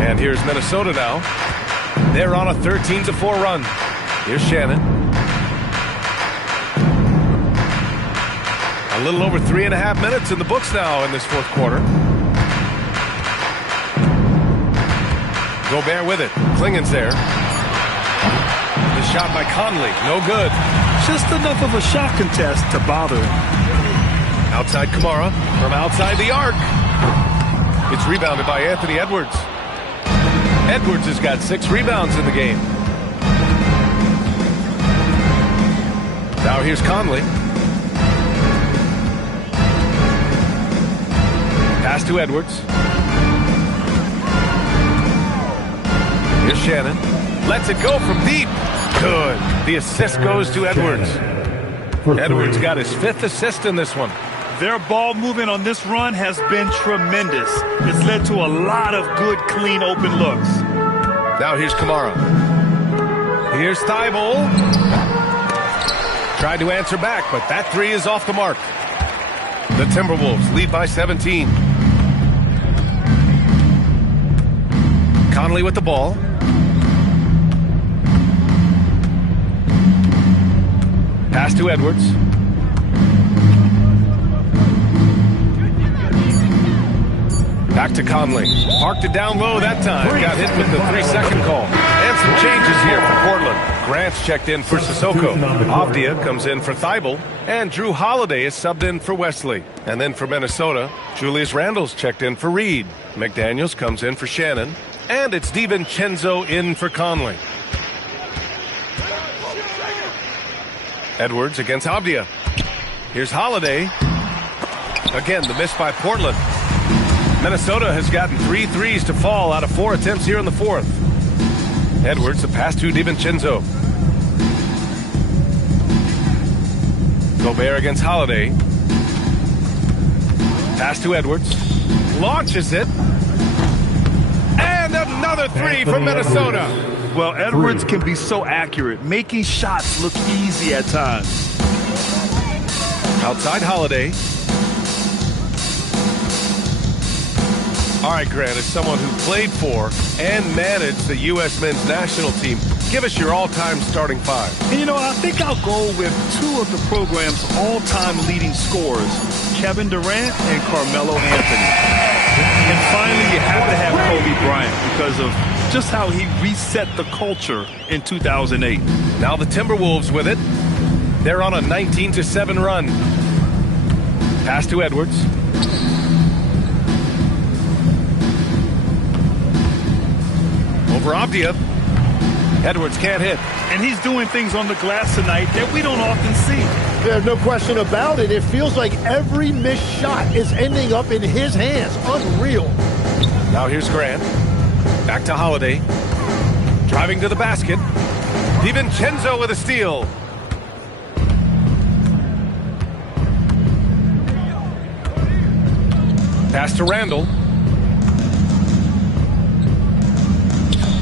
And here's Minnesota now. They're on a 13-4 run. Here's Shannon. A little over 3.5 minutes in the books now in this fourth quarter. Gobert with it. Klingen's there. The shot by Conley. No good. Just enough of a shot contest to bother him. Outside Kamara. From outside the arc. It's rebounded by Anthony Edwards. Edwards has got 6 rebounds in the game. Now here's Conley. Pass to Edwards. Here's Shannon. Lets it go from deep. Good. The assist goes to Edwards. Edwards got his 5th assist in this one. Their ball movement on this run has been tremendous. It's led to a lot of good, clean, open looks. Now here's Kamara. Here's Thibault. Tried to answer back, but that 3 is off the mark. The Timberwolves lead by 17. Conley with the ball. Pass to Edwards. Back to Conley. Parked it down low that time. Got hit with the 3-second call. And some changes here for Portland. Grant's checked in for Sissoko. Avdia comes in for Thibault. And Drew Holiday is subbed in for Wesley. And then for Minnesota, Julius Randle's checked in for Reed. McDaniels comes in for Shannon. And it's DiVincenzo in for Conley. Edwards against Avdia. Here's Holiday. Again, the miss by Portland. Minnesota has gotten 3 threes to fall out of 4 attempts here in the fourth. Edwards, the pass to DiVincenzo. Gobert against Holiday. Pass to Edwards. Launches it. And another three from Minnesota. Well, Edwards can be so accurate, making shots look easy at times. Outside Holiday. All right, Grant, as someone who played for and managed the U.S. men's national team, give us your all-time starting five. And, you know, I think I'll go with two of the program's all-time leading scorers, Kevin Durant and Carmelo Anthony. And finally, you have to have Kobe Bryant because of just how he reset the culture in 2008. Now the Timberwolves with it. They're on a 19-7 run. Pass to Edwards. Over Avdia. Edwards can't hit. And he's doing things on the glass tonight that we don't often see. There's no question about it. It feels like every missed shot is ending up in his hands. Unreal. Now here's Grant. Back to Holiday. Driving to the basket. DiVincenzo with a steal. Pass to Randle.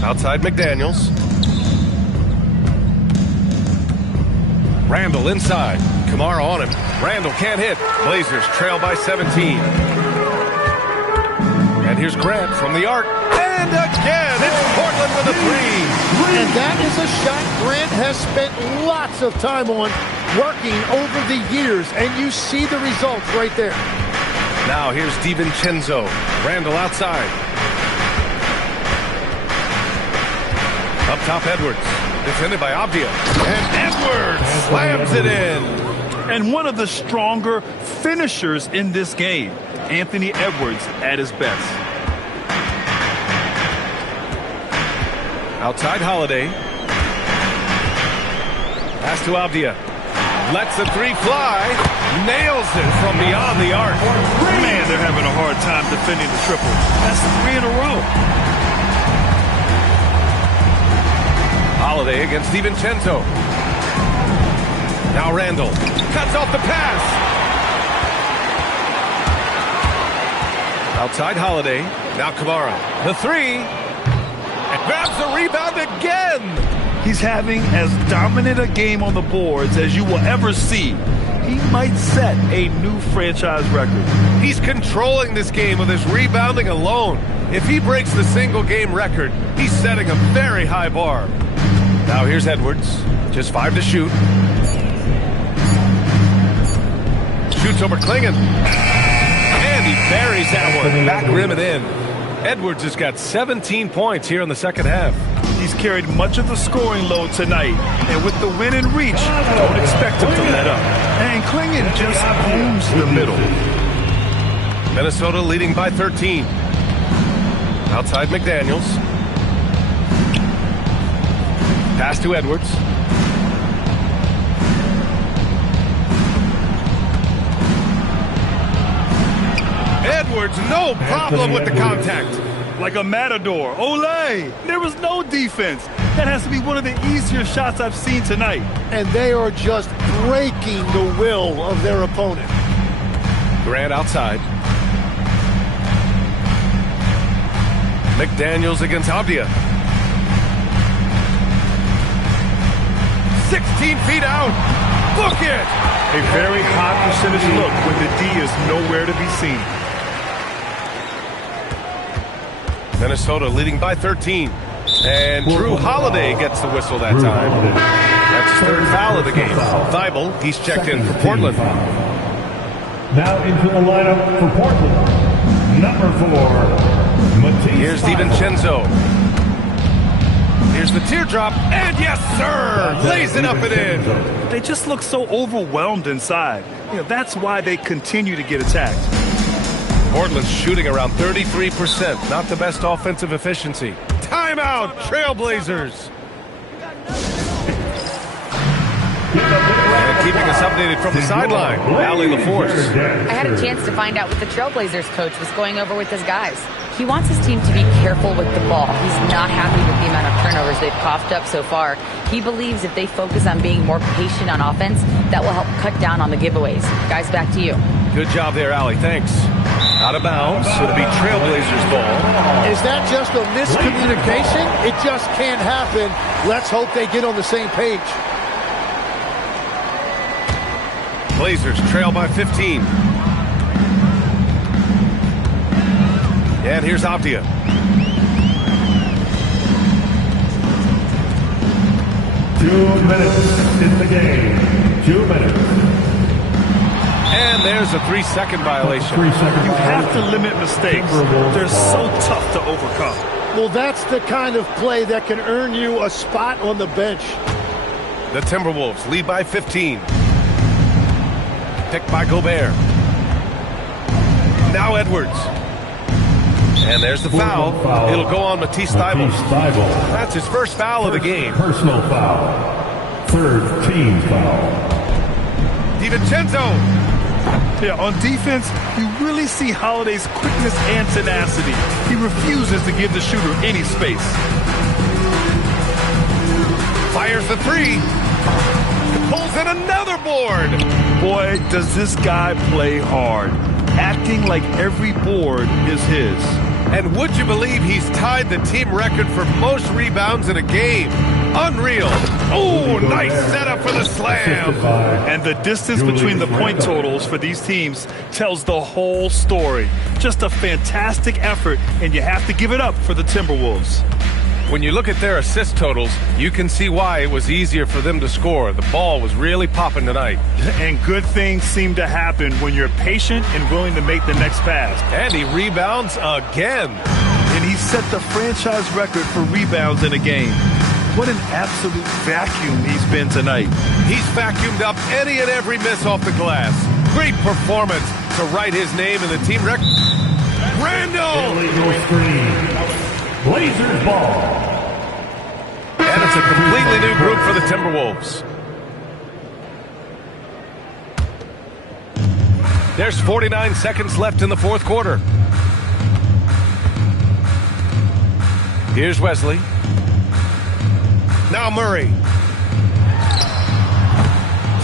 Outside McDaniels. Randle inside. Kamara on him. Randle can't hit. Blazers trail by 17. And here's Grant from the arc. And again, it's Portland with a three. And that is a shot Grant has spent lots of time on working over the years. And you see the results right there. Now here's DiVincenzo. Randle outside. Up top, Edwards. Defended by Avdia. And Edwards slams it in. And one of the stronger finishers in this game, Anthony Edwards at his best. Outside Holiday. Pass to Avdia. Lets the three fly. Nails it from beyond the arc. Man, they're having a hard time defending the triple. That's 3 in a row. Holiday against DiVincenzo. Now Randle cuts off the pass. Outside Holiday. Now Kamara. The three. And grabs the rebound again. He's having as dominant a game on the boards as you will ever see. He might set a new franchise record. He's controlling this game with his rebounding alone. If he breaks the single game record, he's setting a very high bar. Now here's Edwards. Just 5 to shoot. Shoots over Klingon. And he buries that one. Back rim and in. Edwards has got 17 points here in the second half. He's carried much of the scoring load tonight. And with the win in reach, don't expect him to let up. And Klingon just owns the middle. Minnesota leading by 13. Outside McDaniels. Pass to Edwards. Edwards, no problem with the contact. Like a matador. Olay! There was no defense. That has to be one of the easier shots I've seen tonight. And they are just breaking the will of their opponent. Grant outside. McDaniels against Avdia. 16 feet out. Book it! A very high percentage look when the D is nowhere to be seen. Minnesota leading by 13. And Drew Holiday gets the whistle that time. That's his third foul of the game. Thibault, he's checked in for Portland. Now into the lineup for Portland. Number 4, Matisse. Here's DiVincenzo. Here's the teardrop, and yes, sir! Lays it up and in. They just look so overwhelmed inside. That's why they continue to get attacked. Portland's shooting around 33%. Not the best offensive efficiency. Timeout, Trailblazers. And keeping us updated from the sideline, Allie LaForce. I had a chance to find out what the Trailblazers coach was going over with his guys. He wants his team to be careful with the ball. He's not happy with the amount of turnovers they've coughed up so far. He believes if they focus on being more patient on offense, that will help cut down on the giveaways. Guys, back to you. Good job there, Allie. Thanks. Out of bounds. It'll be Trailblazers ball. Is that just a miscommunication? It just can't happen. Let's hope they get on the same page. Blazers trail by 15. And here's Avdia. Two minutes in the game. 2 minutes. And there's a 3-second violation. You have to limit mistakes. They're so tough to overcome. Well, that's the kind of play that can earn you a spot on the bench. The Timberwolves lead by 15. Picked by Gobert. Now Edwards. And there's the foul. It'll go on Matisse Thybulle. That's his first foul of the game. Personal foul. Third team foul. DiVincenzo. Yeah, on defense, you really see Holiday's quickness and tenacity. He refuses to give the shooter any space. Fires the three. Pulls in another board. Boy, does this guy play hard. Acting like every board is his. And would you believe he's tied the team record for most rebounds in a game? Unreal. Oh, nice setup for the slam. And the distance between the point totals for these teams tells the whole story. Just a fantastic effort, and you have to give it up for the Timberwolves. When you look at their assist totals, you can see why it was easier for them to score. The ball was really popping tonight. And good things seem to happen when you're patient and willing to make the next pass. And he rebounds again. And he set the franchise record for rebounds in a game. What an absolute vacuum he's been tonight. He's vacuumed up any and every miss off the glass. Great performance to write his name in the team record. Randall! Illegal screen. Blazers ball. And it's a completely new group for the Timberwolves. There's 49 seconds left in the fourth quarter. Here's Wesley. Now Murray.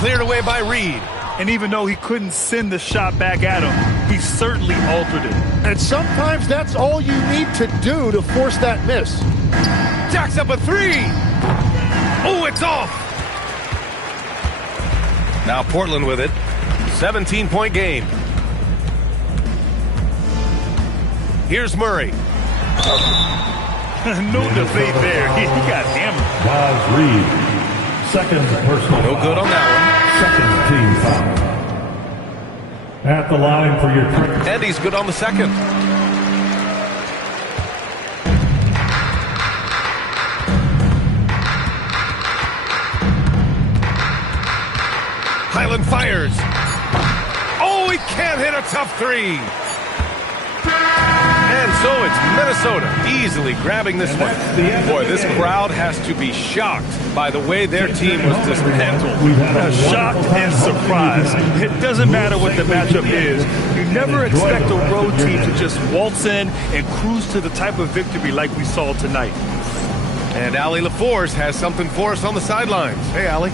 Cleared away by Reed. And even though he couldn't send the shot back at him, he certainly altered it. And sometimes that's all you need to do to force that miss. Jacks up a three. Oh, it's off. Now Portland with it. 17-point game. Here's Murray. No debate there. He got hammered. Naz Reid. Second personal No foul. good on that Second team foul. At the line for your trick. one. And he's good on the second. Highland fires. Oh, he can't hit a tough three. And so it's Minnesota easily grabbing this one. Boy, this crowd has to be shocked by the way their team was dismantled. Shocked and surprised. It doesn't matter what the matchup is. You never expect a road team to just waltz in and cruise to the type of victory like we saw tonight. And Allie LaForce has something for us on the sidelines. Hey, Allie.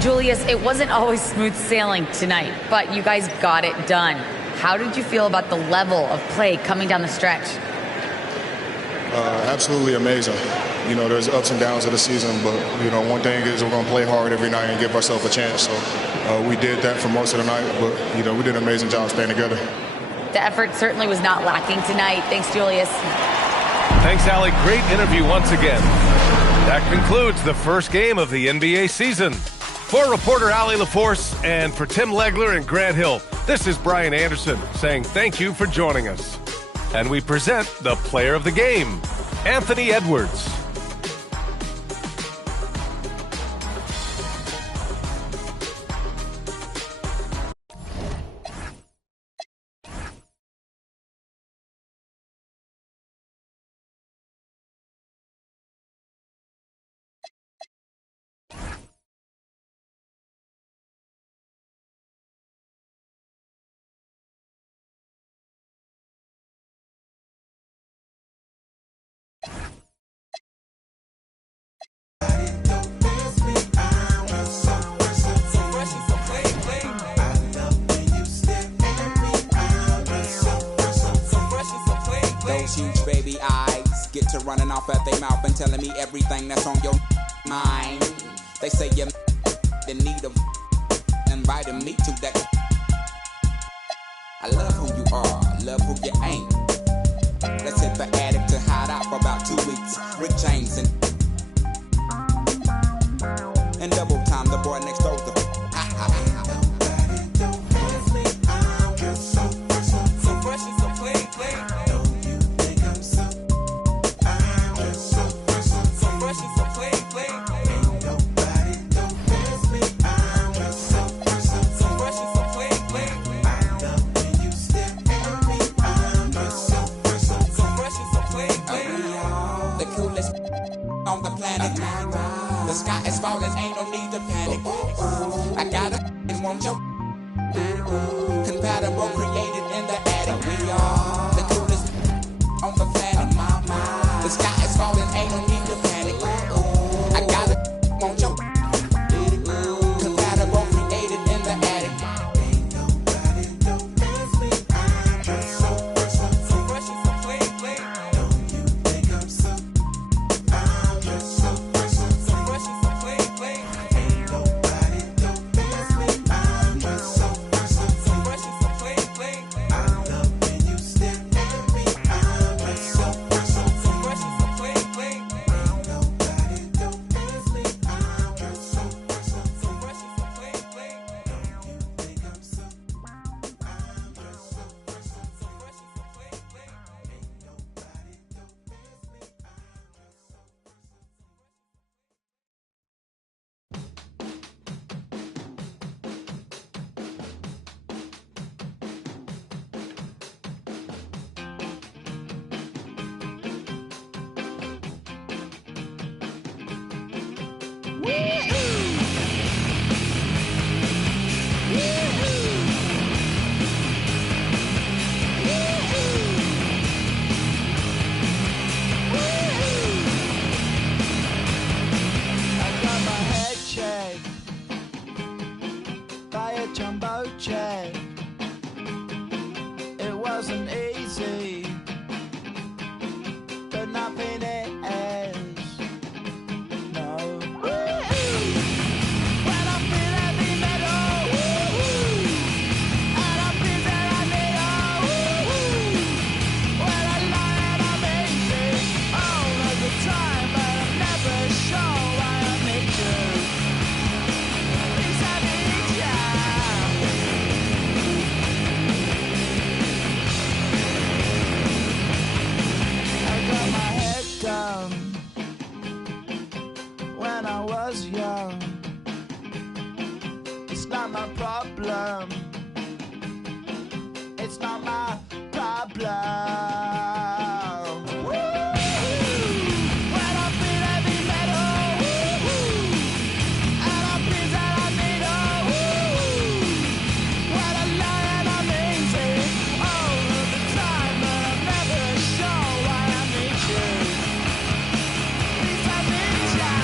Julius, it wasn't always smooth sailing tonight, but you guys got it done. How did you feel about the level of play coming down the stretch? Absolutely amazing. You know, there's ups and downs of the season, but, you know, one thing is we're going to play hard every night and give ourselves a chance. So we did that for most of the night, but, you know, we did an amazing job staying together. The effort certainly was not lacking tonight. Thanks, Julius. Thanks, Allie. Great interview once again. That concludes the first game of the NBA season. For reporter Allie LaForce and for Tim Legler and Grant Hill, this is Brian Anderson saying thank you for joining us. And we present the player of the game, Anthony Edwards. these huge baby eyes get to running off at their mouth and telling me everything that's on your mind. They say you're in need of inviting me to that. I love who you are, love who you ain't. Let's hit the attic to hide out for about 2 weeks. Rick James and double time, the boy next door. The sky is falling, ain't no need to panic. I got a want your compatible, created in the attic. We are the coolest on the planet. The sky is falling, ain't no need to panic. I got a want your compatible, created in the attic. Ain't nobody don't miss me. I'm just so fresh and so clean. Don't you think I'm so? I'm just so fresh and so clean. Ain't nobody don't miss me. I'm just so fresh and so clean. I love when you stare at me. I'm just so fresh and so clean. Ain't nobody don't miss me. I'm just so fresh and so clean. Don't you think I'm so? I'm just so fresh and so clean. Ain't nobody don't miss me. I got my head checked by a jumbo jet. It wasn't easy, but nothing is. No. When I feel heavy metal, and I feel that I need when I lie and I'm easy all of the time, but I'm never sure why I need you. Please, I need ya. I got my head done when I was young. It's not my problem. It's not my problem. When I feel heavy metal, and I feel that I need when I lie and I'm easy all of the time, but I'm never sure why I need you. Please, I need ya.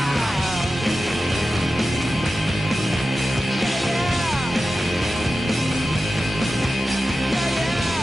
Yeah, yeah. Yeah, yeah.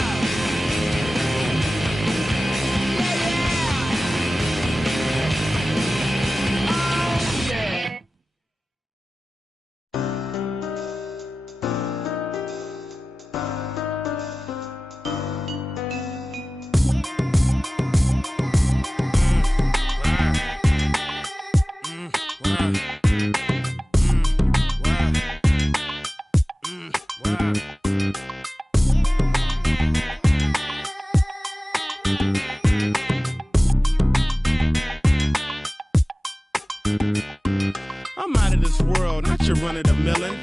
I'm out of this world, not your run of the millin'.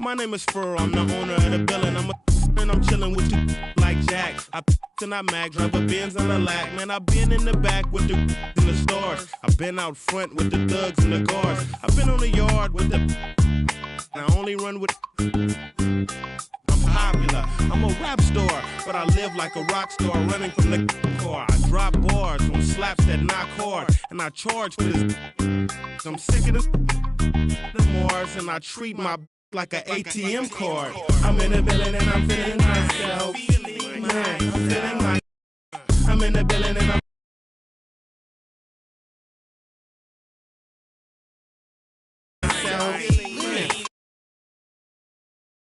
My name is Furrow, I'm the owner of the billin'. I'm a and I'm chillin' with two like Jack. I and I mag, drive a Benz and a lack. Man, I been in the back with the in the stars. I been out front with the thugs and the guards. I been on the yard with the I only run with I'm popular, I'm a rap star, but I live like a rock star running from the car. I drop bars on slaps that knock hard, and I charge for this. I'm sick of the Mars, and I treat my like an ATM card. I'm in the building and I'm feeling myself. I'm feeling I'm in the building and I'm